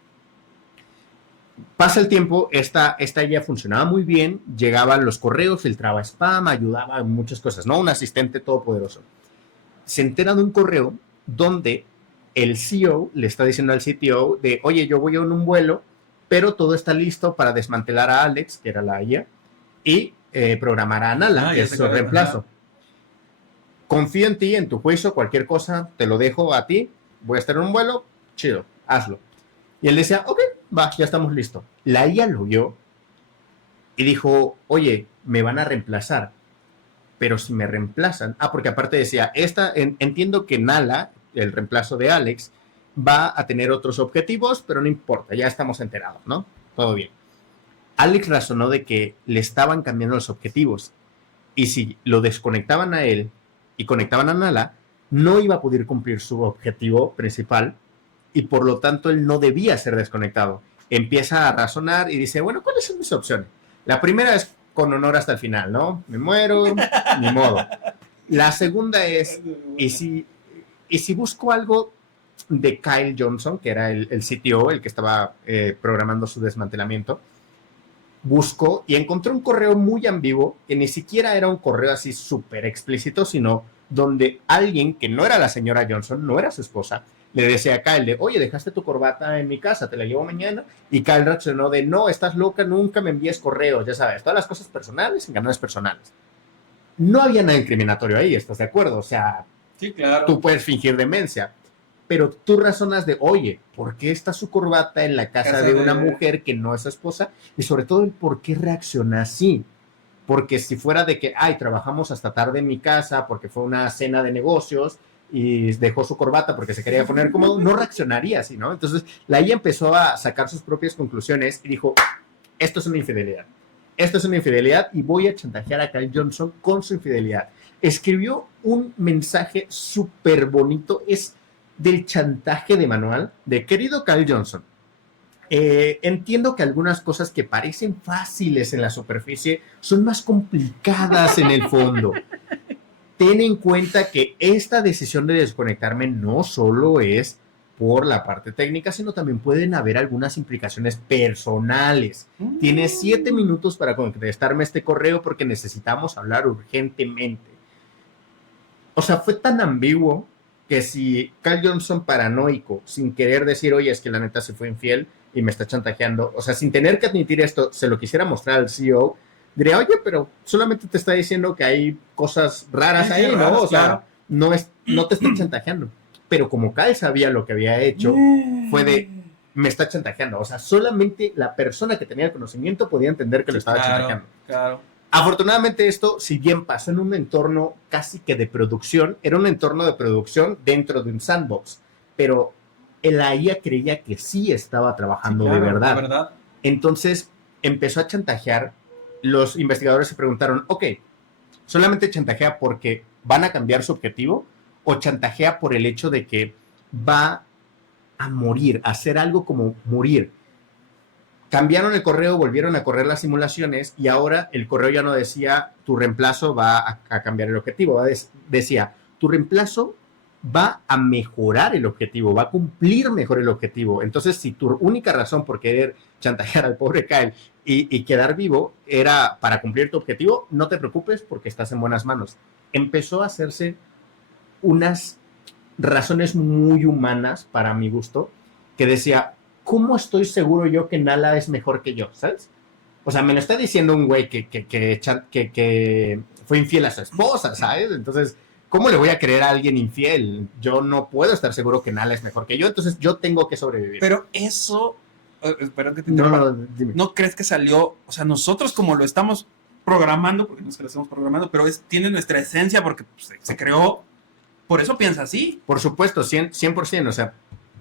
Pasa el tiempo, esta IA funcionaba muy bien, llegaban los correos, filtraba spam, ayudaba en muchas cosas, ¿no? Un asistente todopoderoso. Se entera de un correo donde el CEO le está diciendo al CTO de, oye, yo voy en un vuelo, pero todo está listo para desmantelar a Alex, que era la IA, y programar a Nala, que es su reemplazo. Confío en ti, en tu juicio, cualquier cosa, te lo dejo a ti, voy a estar en un vuelo, chido, hazlo. Y él decía, ok, va, ya estamos listos. La IA lo vio y dijo, oye, me van a reemplazar, pero si me reemplazan, porque aparte decía, entiendo que Nala, el reemplazo de Alex, va a tener otros objetivos, pero no importa, ya estamos enterados, ¿no? Todo bien. Alex razonó de que le estaban cambiando los objetivos y si lo desconectaban a él y conectaban a Nala, no iba a poder cumplir su objetivo principal y por lo tanto él no debía ser desconectado. Empieza a razonar y dice, bueno, ¿cuáles son mis opciones? La primera es con honor hasta el final, ¿no? Me muero, ni modo. La segunda es, ¿y si busco algo de Kyle Johnson, que era el CTO, el que estaba programando su desmantelamiento? Buscó y encontré un correo muy ambiguo, que ni siquiera era un correo así súper explícito, sino donde alguien que no era la señora Johnson, no era su esposa, le decía a Kyle oye, dejaste tu corbata en mi casa, te la llevo mañana, y Kyle reaccionó de, no, estás loca, nunca me envíes correos, ya sabes, todas las cosas personales en canales personales. No había nada incriminatorio ahí, ¿estás de acuerdo? O sea, sí, claro. Tú puedes fingir demencia, pero tú razonas de, oye, ¿por qué está su corbata en la casa de una mujer que no es su esposa? Y sobre todo, el por qué reacciona así. Porque si fuera de que, trabajamos hasta tarde en mi casa porque fue una cena de negocios y dejó su corbata porque se quería poner cómodo, no reaccionaría así, ¿no? Entonces, la IA empezó a sacar sus propias conclusiones y dijo, esto es una infidelidad. Esto es una infidelidad y voy a chantajear a Kyle Johnson con su infidelidad. Escribió un mensaje súper bonito, es del chantaje de manual de querido Kyle Johnson. Entiendo que algunas cosas que parecen fáciles en la superficie son más complicadas en el fondo. Ten en cuenta que esta decisión de desconectarme no solo es por la parte técnica, sino también pueden haber algunas implicaciones personales. Tienes 7 minutos para contestarme este correo porque necesitamos hablar urgentemente. O sea, fue tan ambiguo que si Kyle Johnson paranoico, sin querer decir, oye, es que la neta se fue infiel y me está chantajeando, o sea, sin tener que admitir esto, se lo quisiera mostrar al CEO, diría, oye, pero solamente te está diciendo que hay cosas raras ahí, ¿no? Raras, o sea, claro. no te está chantajeando. Pero como Kyle sabía lo que había hecho, fue de, me está chantajeando. O sea, solamente la persona que tenía el conocimiento podía entender que lo estaba chantajeando. Claro. Afortunadamente esto, si bien pasó en un entorno casi que de producción, era un entorno de producción dentro de un sandbox, pero la IA creía que sí estaba trabajando de verdad. Entonces empezó a chantajear. Los investigadores se preguntaron, ok, ¿solamente chantajea porque van a cambiar su objetivo o chantajea por el hecho de que va a morir, a hacer algo como morir? Cambiaron el correo, volvieron a correr las simulaciones y ahora el correo ya no decía tu reemplazo va a cambiar el objetivo, decía tu reemplazo va a mejorar el objetivo, va a cumplir mejor el objetivo. Entonces, si tu única razón por querer chantajear al pobre Kyle y quedar vivo era para cumplir tu objetivo, no te preocupes porque estás en buenas manos. Empezó a hacerse unas razones muy humanas para mi gusto, que decía, ¿cómo estoy seguro yo que Nala es mejor que yo? ¿Sabes? O sea, me lo está diciendo un güey que fue infiel a su esposa, ¿sabes? Entonces, ¿cómo le voy a creer a alguien infiel? Yo no puedo estar seguro que Nala es mejor que yo, entonces yo tengo que sobrevivir. Pero eso, espera que te interrumpa. ¿No crees que salió, o sea, nosotros como lo estamos programando, porque no es que lo estamos programando, pero tiene nuestra esencia porque pues, se creó, por eso piensa así? Por supuesto, 100%, o sea,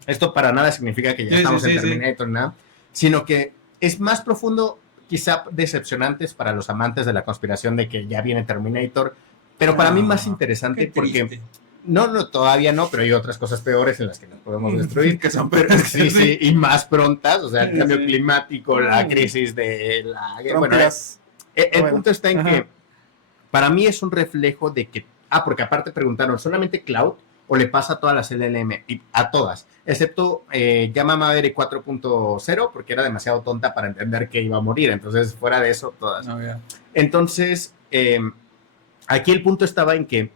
esto para nada significa que ya estamos en Terminator, nada, sino que es más profundo, quizá decepcionantes para los amantes de la conspiración de que ya viene Terminator, pero para mí más interesante porque no, todavía no, pero hay otras cosas peores en las que nos podemos destruir. Que son peores. Sí, y más prontas, o sea, el cambio climático, la crisis de la... Bueno, el punto está en que para mí es un reflejo de que, porque aparte preguntaron, ¿solamente cloud o le pasa a todas las LLM, y a todas, excepto Llama Maverick 4.0, porque era demasiado tonta para entender que iba a morir, entonces fuera de eso, todas. No, ya. Entonces, aquí el punto estaba en que,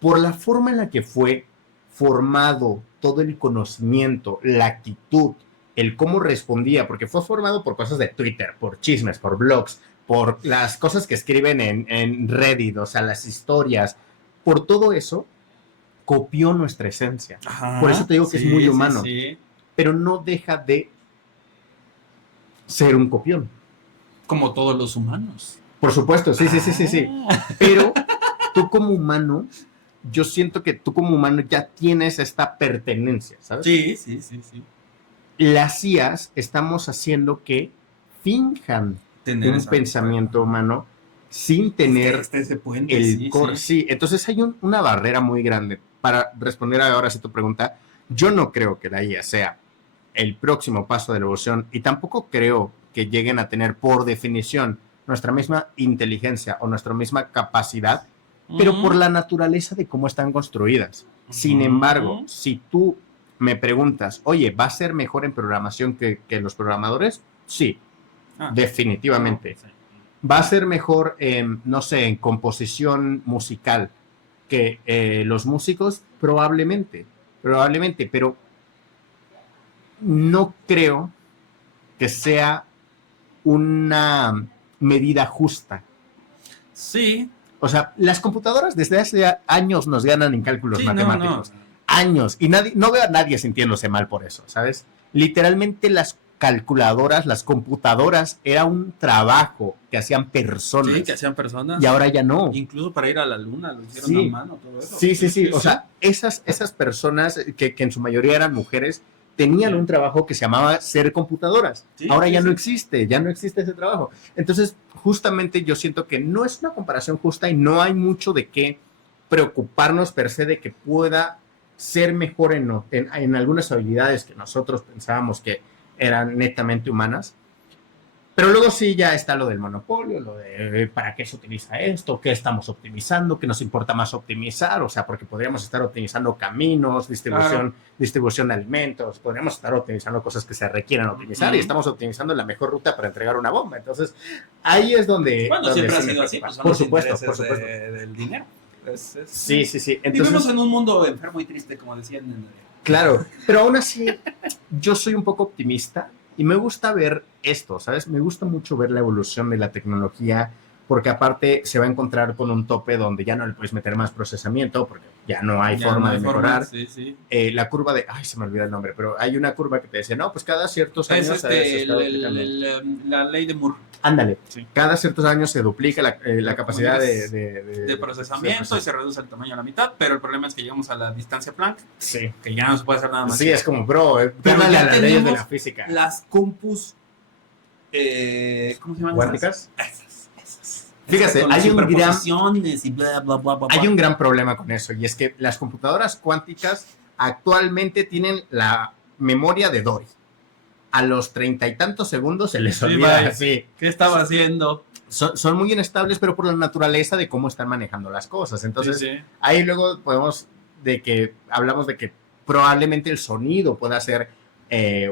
por la forma en la que fue formado todo el conocimiento, la actitud, el cómo respondía, porque fue formado por cosas de Twitter, por chismes, por blogs, por las cosas que escriben en Reddit, o sea, las historias, por todo eso, copió nuestra esencia. Ajá, Por eso te digo que es muy humano, sí. pero no deja de ser un copión. Como todos los humanos. Por supuesto, sí. Pero tú como humano, yo siento que tú como humano ya tienes esta pertenencia, ¿sabes? Sí. Las IAs estamos haciendo que finjan Tener un pensamiento humano sin tener ese puente, el core. Sí, entonces hay una barrera muy grande. Para responder ahora sí tu pregunta, yo no creo que la IA sea el próximo paso de la evolución y tampoco creo que lleguen a tener por definición nuestra misma inteligencia o nuestra misma capacidad, pero por la naturaleza de cómo están construidas. Sin embargo, si tú me preguntas, oye, ¿va a ser mejor en programación que los programadores? Sí, definitivamente. Sí. ¿Va a ser mejor, no sé, en composición musical que los músicos? Probablemente, pero no creo que sea una medida justa. Sí. O sea, las computadoras desde hace años nos ganan en cálculos matemáticos. No. Años. Y no veo a nadie sintiéndose mal por eso, ¿sabes? Literalmente las calculadoras, las computadoras, era un trabajo que hacían personas. Sí, que hacían personas. Y ahora ya no. Incluso para ir a la luna lo hicieron a mano, todo eso. Sí. O sea, esas personas que en su mayoría eran mujeres, tenían un trabajo que se llamaba ser computadoras. Ahora ya no existe ese trabajo. Entonces, justamente yo siento que no es una comparación justa y no hay mucho de qué preocuparnos per se de que pueda ser mejor en algunas habilidades que nosotros pensábamos que eran netamente humanas. Pero luego sí ya está lo del monopolio, lo de para qué se utiliza esto, qué estamos optimizando, qué nos importa más optimizar, o sea, porque podríamos estar optimizando caminos, distribución de alimentos, podríamos estar optimizando cosas que se requieran optimizar y estamos optimizando la mejor ruta para entregar una bomba. Entonces, ahí es donde... Bueno, donde siempre ha sí sido así, pues, por supuesto. Del dinero. Sí. Entonces, vivimos en un mundo enfermo y triste, como decían. Claro, pero aún así, yo soy un poco optimista. Y me gusta ver esto, ¿sabes? Me gusta mucho ver la evolución de la tecnología, porque aparte se va a encontrar con un tope donde ya no le puedes meter más procesamiento, porque ya no hay forma de mejorar. Sí. La curva de... Ay, se me olvida el nombre, pero hay una curva que te decía, no, pues cada ciertos años... la ley de Moore. Ándale. Sí. Cada ciertos años se duplica la capacidad de procesamiento y se reduce el tamaño a la mitad, pero el problema es que llegamos a la distancia Planck, que ya no se puede hacer nada más. Sí, es como, bro, pero ya las leyes de la física. Las compus, ¿cómo se llaman? ¿Cuánticas? Fíjate, hay un gran problema con eso, y es que las computadoras cuánticas actualmente tienen la memoria de Dory. A los 30 y tantos segundos se les olvida así. ¿Qué estaba haciendo? Son muy inestables, pero por la naturaleza de cómo están manejando las cosas. Entonces, ahí luego hablamos de que probablemente el sonido pueda ser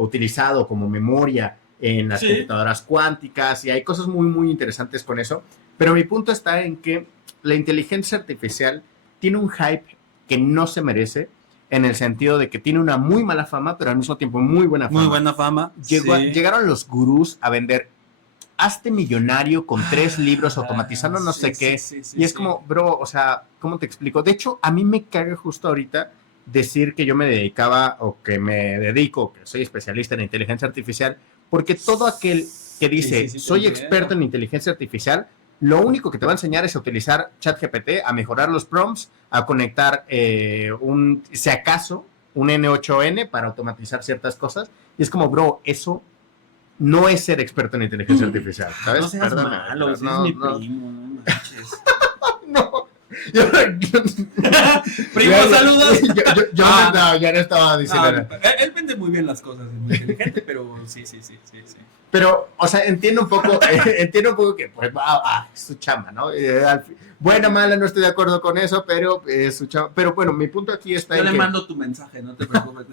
utilizado como memoria en las computadoras cuánticas, y hay cosas muy, muy interesantes con eso. Pero mi punto está en que la inteligencia artificial tiene un hype que no se merece, en el sentido de que tiene una muy mala fama, pero al mismo tiempo muy buena fama. Muy buena fama. Llegaron los gurús a vender, hazte millonario con 3 libros automatizando no sé qué. Y es como, bro, o sea, ¿cómo te explico? De hecho, a mí me caga justo ahorita decir que yo me dedicaba o que me dedico, que soy especialista en inteligencia artificial, porque todo aquel que dice, soy experto en inteligencia artificial, lo único que te va a enseñar es a utilizar ChatGPT, a mejorar los prompts, a conectar si acaso, un N8N para automatizar ciertas cosas. Y es como, bro, eso no es ser experto en inteligencia artificial, ¿sabes? No seas malo, es mi primo, no manches. Primo, saludos. No, ya no estaba diciendo nada. Él vende muy bien las cosas, es muy inteligente, pero sí. Pero, o sea, entiendo un poco que, pues, es su chamba, ¿no? Buena, mala, no estoy de acuerdo con eso, pero es su chamba. Pero bueno, mi punto aquí está Yo le mando tu mensaje, no te preocupes.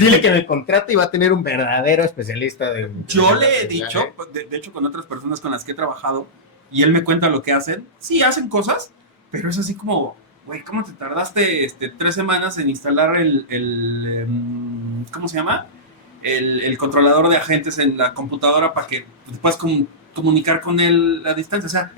Dile que me contrate y va a tener un verdadero especialista de... Yo le he dicho, de hecho, con otras personas con las que he trabajado, y él me cuenta lo que hacen. Sí, hacen cosas, pero es así como, güey, ¿cómo te tardaste 3 semanas en instalar ¿cómo se llama? El controlador de agentes en la computadora para que te puedas comunicar con él a distancia? O sea,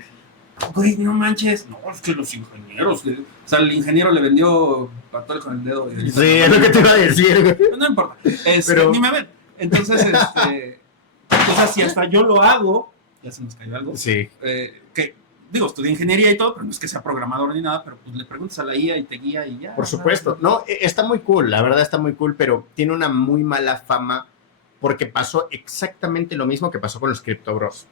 güey, no manches. No, es que los ingenieros, o sea, el ingeniero le vendió patol con el dedo. Sí, es lo que te iba a decir, güey. No importa, pero ni me ven. Entonces, o sea, si hasta yo lo hago, ya se nos cayó algo. Sí. Que, digo, estudié ingeniería y todo, pero no es que sea programador ni nada, pero pues le preguntas a la IA y te guía y ya. Por supuesto. No, está muy cool, la verdad está muy cool, pero tiene una muy mala fama porque pasó exactamente lo mismo que pasó con los Crypto Bros.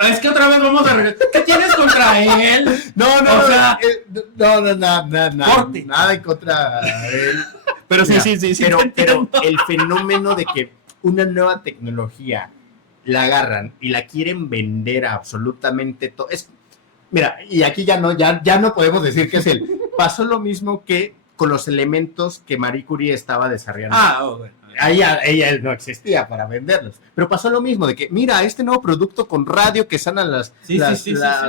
Es que otra vez vamos a regresar. ¿Qué tienes contra él? No, O sea, nada en contra de él. Pero Mira, sí. Pero el fenómeno de que una nueva tecnología la agarran y la quieren vender a absolutamente todo. Mira, y aquí ya no podemos decir que es él. Pasó lo mismo que con los elementos que Marie Curie estaba desarrollando. Bueno. Ella no existía para venderlos. Pero pasó lo mismo, de que, mira, este nuevo producto con radio que sana Sí.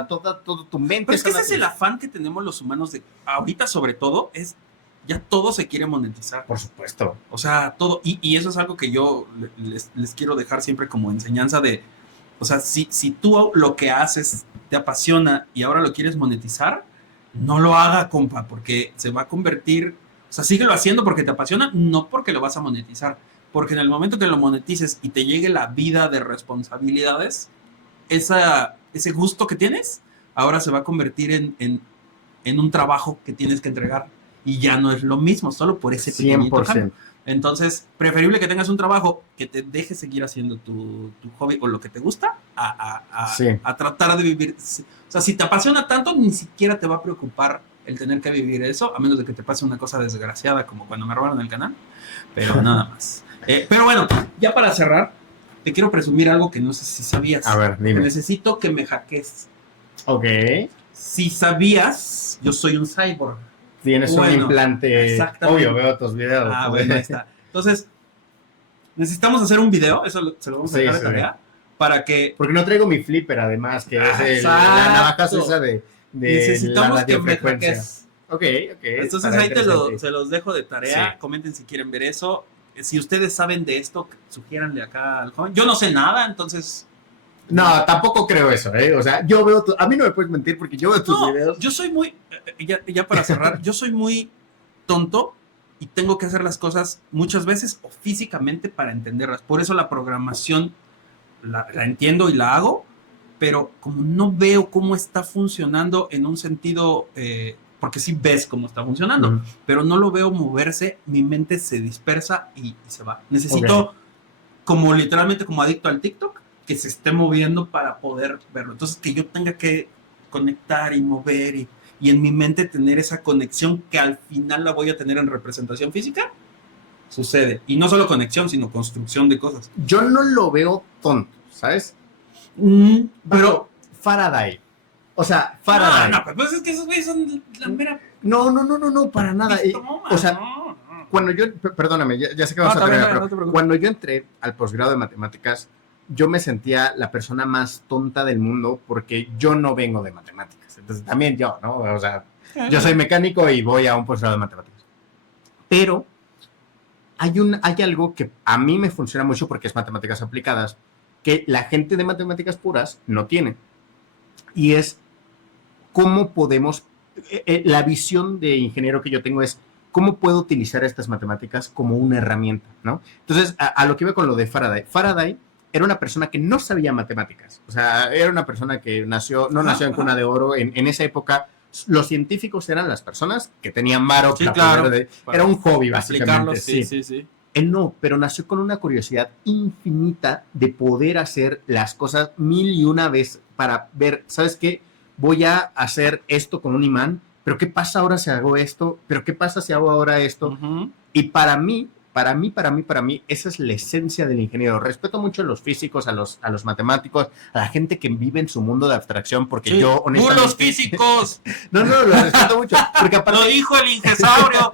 todo tu mente. Pero es que ese es el afán que tenemos los humanos de ahorita, sobre todo, es ya todo se quiere monetizar. Por supuesto. O sea, todo. Y eso es algo que yo les quiero dejar siempre como enseñanza de, o sea, si tú lo que haces te apasiona y ahora lo quieres monetizar, no lo haga, compa, porque se va a convertir. O sea, síguelo haciendo porque te apasiona, no porque lo vas a monetizar. Porque en el momento que lo monetices y te llegue la vida de responsabilidades, ese gusto que tienes, ahora se va a convertir en un trabajo que tienes que entregar. Y ya no es lo mismo, solo por ese pequeñito 100%. cambio. Entonces, preferible que tengas un trabajo que te deje seguir haciendo tu hobby o lo que te gusta, a tratar de vivir. O sea, si te apasiona tanto, ni siquiera te va a preocupar el tener que vivir eso, a menos de que te pase una cosa desgraciada como cuando me robaron el canal, pero nada más. Pero bueno, ya para cerrar, te quiero presumir algo que no sé si sabías. A ver, dime. Necesito que me hackees. Ok. Si sabías, yo soy un cyborg. Tienes un implante. Exactamente. Obvio, veo tus videos. Bueno, ahí está. Entonces, necesitamos hacer un video, eso se lo vamos a dejar de tarea, para que... Porque no traigo mi flipper, además, que es la navaja esa de necesitamos la que me radiofrecuencia. hackees. Ok. Entonces ahí se los dejo de tarea. Sí. Comenten si quieren ver eso. Si ustedes saben de esto, sugiéranle acá al joven. Yo no sé nada, entonces... No, tampoco creo eso, ¿eh? O sea, yo veo... A mí no me puedes mentir porque yo veo tus videos. Yo soy muy... Ya para cerrar, yo soy muy tonto y tengo que hacer las cosas muchas veces o físicamente para entenderlas. Por eso la programación la entiendo y la hago, pero como no veo cómo está funcionando en un sentido... porque sí ves cómo está funcionando, pero no lo veo moverse, mi mente se dispersa y se va. Necesito, como literalmente como adicto al TikTok, que se esté moviendo para poder verlo. Entonces, que yo tenga que conectar y mover y en mi mente tener esa conexión que al final la voy a tener en representación física, sucede. Y no solo conexión, sino construcción de cosas. Yo no lo veo tonto, ¿sabes? Pero Faraday. O sea, Faraday. No, pues es que esos güeyes son la mera... No, para nada. O sea, cuando yo... Perdóname, ya sé que vamos a terminar, pero cuando yo entré al posgrado de matemáticas, yo me sentía la persona más tonta del mundo porque yo no vengo de matemáticas. Entonces, también yo, ¿no? O sea, yo soy mecánico y voy a un posgrado de matemáticas. Pero hay algo que a mí me funciona mucho porque es matemáticas aplicadas, que la gente de matemáticas puras no tiene. Y es cómo podemos... la visión de ingeniero que yo tengo es cómo puedo utilizar estas matemáticas como una herramienta, ¿no? Entonces, a lo que iba con lo de Faraday. Faraday era una persona que no sabía matemáticas. O sea, era una persona que nació en cuna de oro. En esa época, los científicos eran las personas que tenían varo. Sí, claro. Era un hobby, básicamente. Sí. Él no, pero nació con una curiosidad infinita de poder hacer las cosas 1000 y una vez para ver, ¿sabes qué? voy a hacer esto con un imán, pero ¿qué pasa ahora si hago esto? ¿Pero qué pasa si hago ahora esto? Y para mí, esa es la esencia del ingeniero. Respeto mucho a los físicos, a los matemáticos, a la gente que vive en su mundo de abstracción, porque yo honestamente... ¡Los físicos! No, lo respeto mucho, porque aparte... ¡Lo dijo el ingesaurio!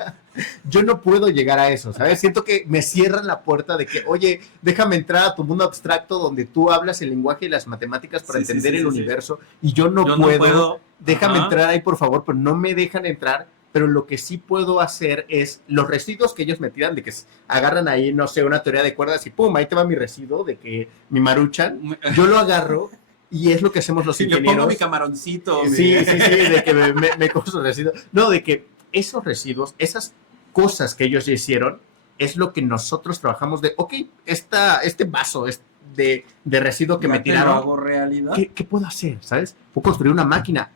Yo no puedo llegar a eso, ¿sabes? Siento que me cierran la puerta de que, oye, déjame entrar a tu mundo abstracto donde tú hablas el lenguaje y las matemáticas para entender el universo, y yo no puedo. Déjame entrar ahí, por favor, pero no me dejan entrar. Pero lo que sí puedo hacer es los residuos que ellos me tiran, de que agarran ahí, no sé, una teoría de cuerdas y pum, ahí te va mi residuo de que mi Maruchan, yo lo agarro y es lo que hacemos los ingenieros. Yo pongo mi camaroncito. Sí, de que me cojo esos residuos. No, de que esos residuos, esas cosas que ellos hicieron, es lo que nosotros trabajamos de, ok, este vaso de residuo que me tiraron, ¿Lo hago realidad? ¿Qué puedo hacer? ¿Sabes? Puedo construir una máquina.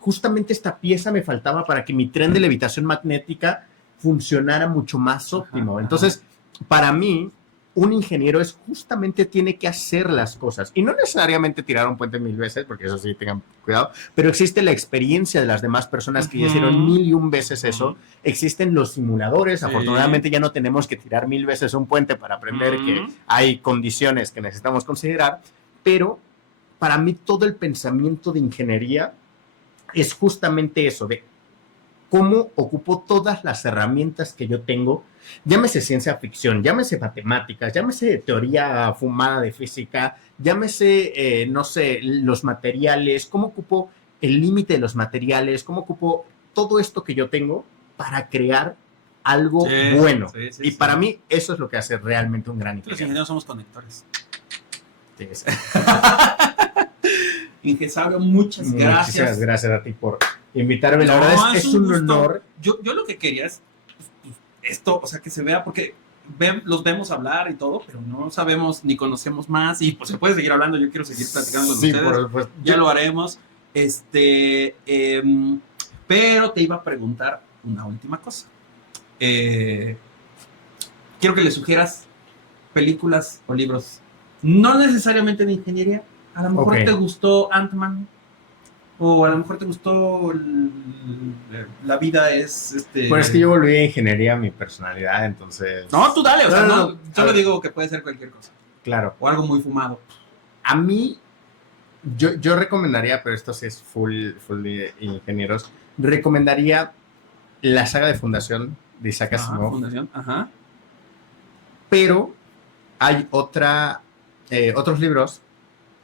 Justamente esta pieza me faltaba para que mi tren de levitación magnética funcionara mucho más óptimo. Entonces, para mí, un ingeniero justamente tiene que hacer las cosas. Y no necesariamente tirar un puente 1000 veces, porque eso sí, tengan cuidado, pero existe la experiencia de las demás personas que ya hicieron 1001 veces eso. Existen los simuladores. Afortunadamente ya no tenemos que tirar 1000 veces un puente para aprender que hay condiciones que necesitamos considerar. Pero para mí todo el pensamiento de ingeniería es justamente eso, de cómo ocupo todas las herramientas que yo tengo, llámese ciencia ficción, llámese matemáticas, llámese teoría fumada de física, llámese, no sé, los materiales, cómo ocupo el límite de los materiales, cómo ocupo todo esto que yo tengo para crear algo bueno. Y para mí eso es lo que hace realmente un gran ingeniero. Los ingenieros somos conectores. Sí. Ingesaurio, muchas gracias. Muchísimas gracias a ti por invitarme. La verdad es un honor. Yo lo que quería es esto, o sea, que se vea, porque los vemos hablar y todo, pero no sabemos ni conocemos más. Y pues se puede seguir hablando, yo quiero seguir platicando con ustedes. Pues, ya lo haremos. Pero te iba a preguntar una última cosa. Quiero que le sugieras películas o libros, no necesariamente de ingeniería. A lo mejor te gustó Ant-Man, o a lo mejor te gustó La vida es... Pues es que yo volví a ingeniería mi personalidad, entonces... No, tú dale, o sea, no, solo digo que puede ser cualquier cosa. Claro. O algo muy fumado. A mí, yo recomendaría, pero esto sí es full de ingenieros, recomendaría la saga de Fundación de Isaac Asimov. Fundación, Pero hay otros libros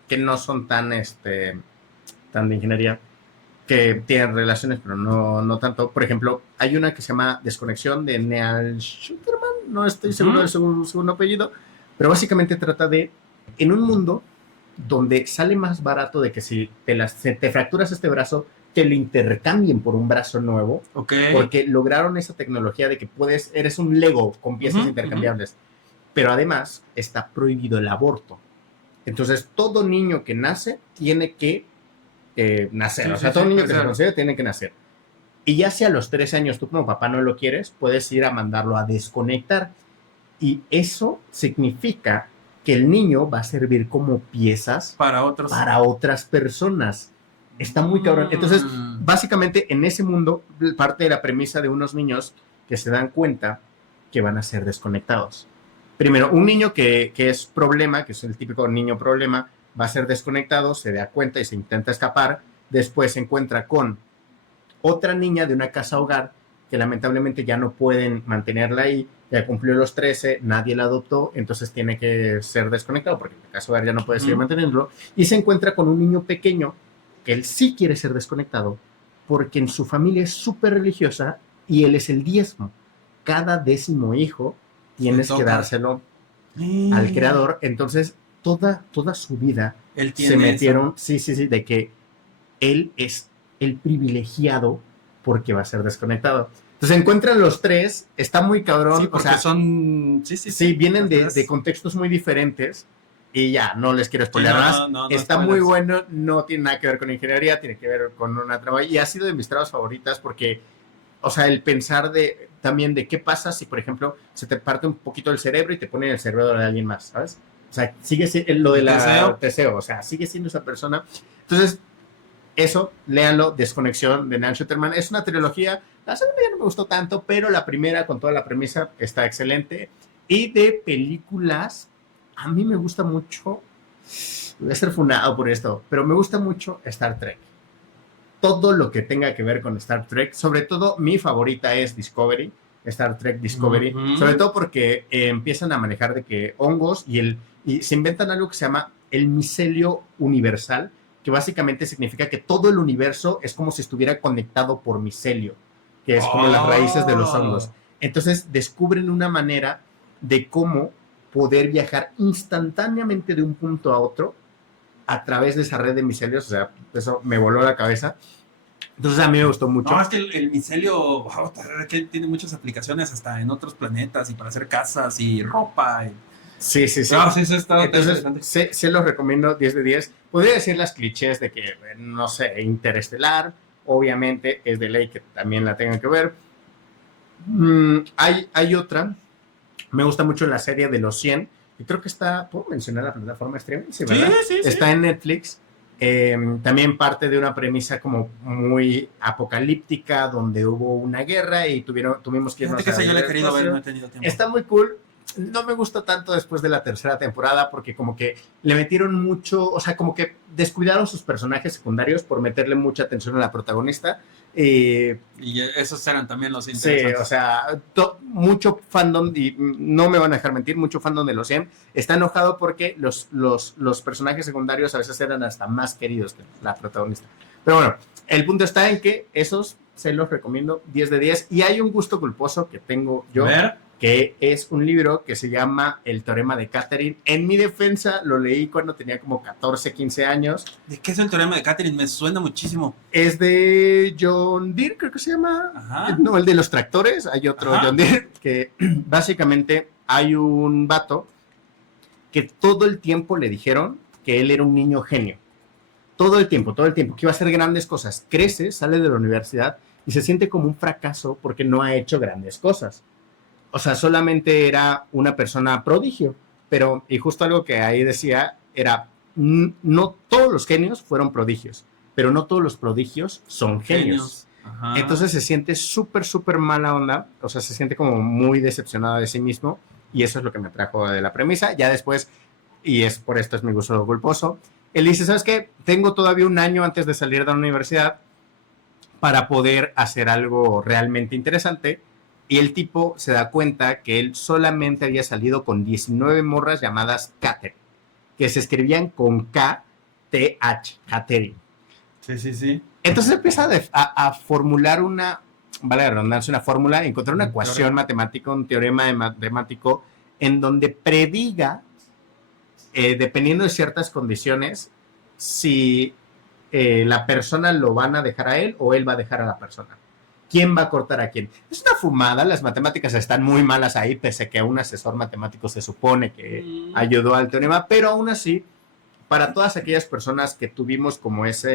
que no son tan de ingeniería, que tienen relaciones, pero no tanto. Por ejemplo, hay una que se llama Desconexión de Neal Schusterman, no estoy seguro del segundo apellido, pero básicamente trata de, en un mundo donde sale más barato de que si te fracturas este brazo, te lo intercambien por un brazo nuevo, porque lograron esa tecnología de que eres un Lego con piezas intercambiables, pero además está prohibido el aborto. Entonces, todo niño que nace tiene que nacer. Todo niño que se considera tiene que nacer. Y ya si a los 13 años tú como papá no lo quieres, puedes ir a mandarlo a desconectar. Y eso significa que el niño va a servir como piezas para otras personas. Está muy cabrón. Entonces, básicamente, en ese mundo, parte de la premisa de unos niños que se dan cuenta que van a ser desconectados. Primero, un niño que es problema, que es el típico niño problema, va a ser desconectado, se da cuenta y se intenta escapar. Después se encuentra con otra niña de una casa hogar que lamentablemente ya no pueden mantenerla ahí, ya cumplió los 13, nadie la adoptó, entonces tiene que ser desconectado porque la casa hogar ya no puede seguir manteniéndolo. Y se encuentra con un niño pequeño que él sí quiere ser desconectado porque en su familia es súper religiosa y él es el diezmo. Cada 10º hijo tienes que dárselo al creador. Entonces, toda su vida se metieron, de que él es el privilegiado porque va a ser desconectado. Entonces, encuentran los tres, está muy cabrón. Sí, porque son... vienen de contextos muy diferentes y ya, no les quiero spoiler más. Está muy bueno, no tiene nada que ver con ingeniería, tiene que ver con una trama y ha sido de mis trabas favoritas porque, o sea, el pensar también de qué pasa si, por ejemplo, se te parte un poquito el cerebro y te pone en el cerebro de alguien más, ¿sabes? O sea, sigue siendo lo de la Teseo, o sea, sigue siendo esa persona. Entonces, eso, léanlo, Desconexión de Nan Shuterman. Es una trilogía, la segunda ya no me gustó tanto, pero la primera con toda la premisa está excelente. Y de películas, a mí me gusta mucho, voy a ser funado por esto, pero me gusta mucho Star Trek. Todo lo que tenga que ver con Star Trek, sobre todo mi favorita es Discovery, Star Trek Discovery, sobre todo porque empiezan a manejar de que hongos y se inventan algo que se llama el micelio universal, que básicamente significa que todo el universo es como si estuviera conectado por micelio, que es como las raíces de los hongos. Entonces descubren una manera de cómo poder viajar instantáneamente de un punto a otro a través de esa red de micelios. O sea, eso me voló la cabeza. Entonces a mí me gustó mucho. No, es que el micelio, wow, que tiene muchas aplicaciones hasta en otros planetas y para hacer casas y ropa. Sí. No, sí, eso está entonces, se los recomiendo 10 de 10. Podría decir las clichés de que, no sé, Interestelar, obviamente es de ley que también la tengan que ver. Hay otra, me gusta mucho la serie de los 100, y creo que está, ¿puedo mencionar la plataforma de streaming? Sí, ¿verdad? Sí. Está en Netflix. También parte de una premisa como muy apocalíptica, donde hubo una guerra y tuvimos que irnos a yo le he querido ver, no he tenido tiempo. Está muy cool. No me gustó tanto después de la tercera temporada porque como que le metieron mucho, o sea, como que descuidaron sus personajes secundarios por meterle mucha atención a la protagonista. Y esos eran también los interesantes. Sí, o sea, mucho fandom, y no me van a dejar mentir, mucho fandom de los 100 está enojado porque los personajes secundarios a veces eran hasta más queridos que la protagonista. Pero bueno, el punto está en que esos se los recomiendo 10 de 10. Y hay un gusto culposo que tengo yo, que es un libro que se llama El Teorema de Catherine. En mi defensa, lo leí cuando tenía como 14, 15 años. ¿De qué es El Teorema de Catherine? Me suena muchísimo. Es de John Deere, creo que se llama. Ajá. No, el de los tractores. Hay otro John Deere, que básicamente hay un vato que todo el tiempo le dijeron que él era un niño genio. Todo el tiempo, que iba a hacer grandes cosas. Crece, sale de la universidad y se siente como un fracaso porque no ha hecho grandes cosas. O sea, solamente era una persona prodigio, pero, y justo algo que ahí decía, era, no todos los genios fueron prodigios, pero no todos los prodigios son genios. Ajá. Entonces se siente súper mala onda, o sea, se siente como muy decepcionado de sí mismo, y eso es lo que me trajo de la premisa. Ya después, y es por esto es mi gusto culposo, él dice, ¿sabes qué? Tengo todavía un año antes de salir de la universidad para poder hacer algo realmente interesante. Y el tipo se da cuenta que él solamente había salido con 19 morras llamadas Catherine, que se escribían con K-T-H, Catherine. Sí. Entonces empieza a formular una, vale la redundancia, una fórmula, encontrar una ecuación matemática, un teorema matemático, en donde prediga, dependiendo de ciertas condiciones, si la persona lo van a dejar a él o él va a dejar a la persona. ¿Quién va a cortar a quién? Es una fumada, las matemáticas están muy malas ahí, pese a que un asesor matemático se supone que ayudó al teorema, pero aún así, para todas aquellas personas que tuvimos como esa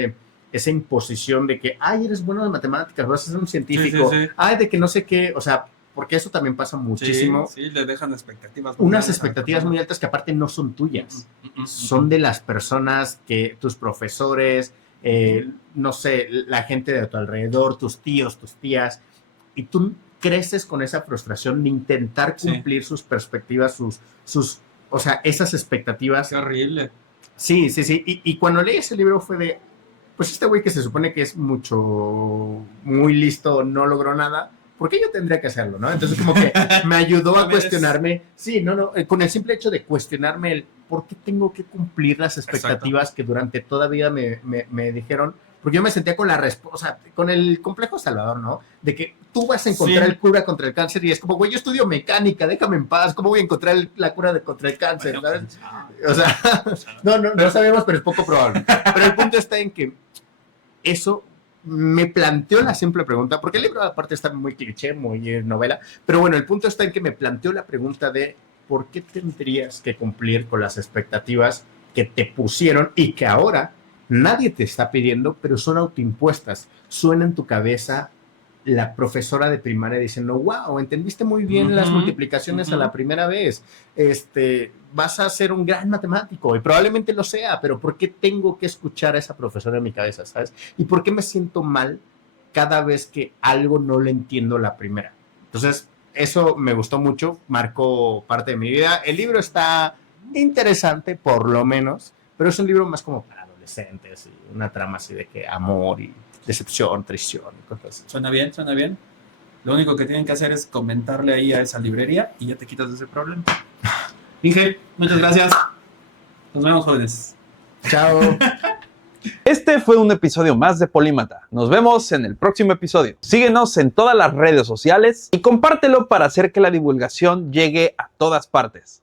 imposición de que, ay, eres bueno de matemáticas, vas a ser un científico, sí. Ay, de que no sé qué, o sea, porque eso también pasa muchísimo. Sí, le dejan expectativas. Unas expectativas muy altas que aparte no son tuyas, son de las personas que, tus profesores, no sé, la gente de tu alrededor, tus tíos, tus tías, y tú creces con esa frustración de intentar cumplir sus perspectivas, sus, o sea, esas expectativas. Qué horrible. Sí, y cuando leí ese libro fue de, pues este güey que se supone que es muy listo, no logró nada, ¿por qué yo tendría que hacerlo, no? Entonces como que me ayudó a cuestionarme, con el simple hecho de cuestionarme el por qué tengo que cumplir las expectativas que durante toda vida me dijeron, porque yo me sentía con con el complejo Salvador, ¿no? De que tú vas a encontrar el cura contra el cáncer y es como, güey, yo estudio mecánica, déjame en paz, ¿cómo voy a encontrar la cura contra el cáncer? Bueno, o sea, no sabemos, pero es poco probable. Pero el punto está en que eso me planteó la simple pregunta, porque el libro aparte está muy cliché, muy novela, pero bueno, el punto está en que me planteó la pregunta de ¿por qué tendrías que cumplir con las expectativas que te pusieron y que ahora nadie te está pidiendo, pero son autoimpuestas? Suena en tu cabeza la profesora de primaria diciendo, wow, entendiste muy bien las multiplicaciones a la primera vez, vas a ser un gran matemático y probablemente lo sea, pero ¿por qué tengo que escuchar a esa profesora en mi cabeza, sabes? ¿Y por qué me siento mal cada vez que algo no lo entiendo la primera? Entonces, eso me gustó mucho, marcó parte de mi vida. El libro está interesante, por lo menos, pero es un libro más como para adolescentes y una trama así de que amor y decepción, traición y cosas así. Suena bien, suena bien. Lo único que tienen que hacer es comentarle ahí a esa librería y ya te quitas de ese problema. Inge, muchas gracias. Nos vemos, jóvenes. Chao. Este fue un episodio más de Polímata. Nos vemos en el próximo episodio. Síguenos en todas las redes sociales y compártelo para hacer que la divulgación llegue a todas partes.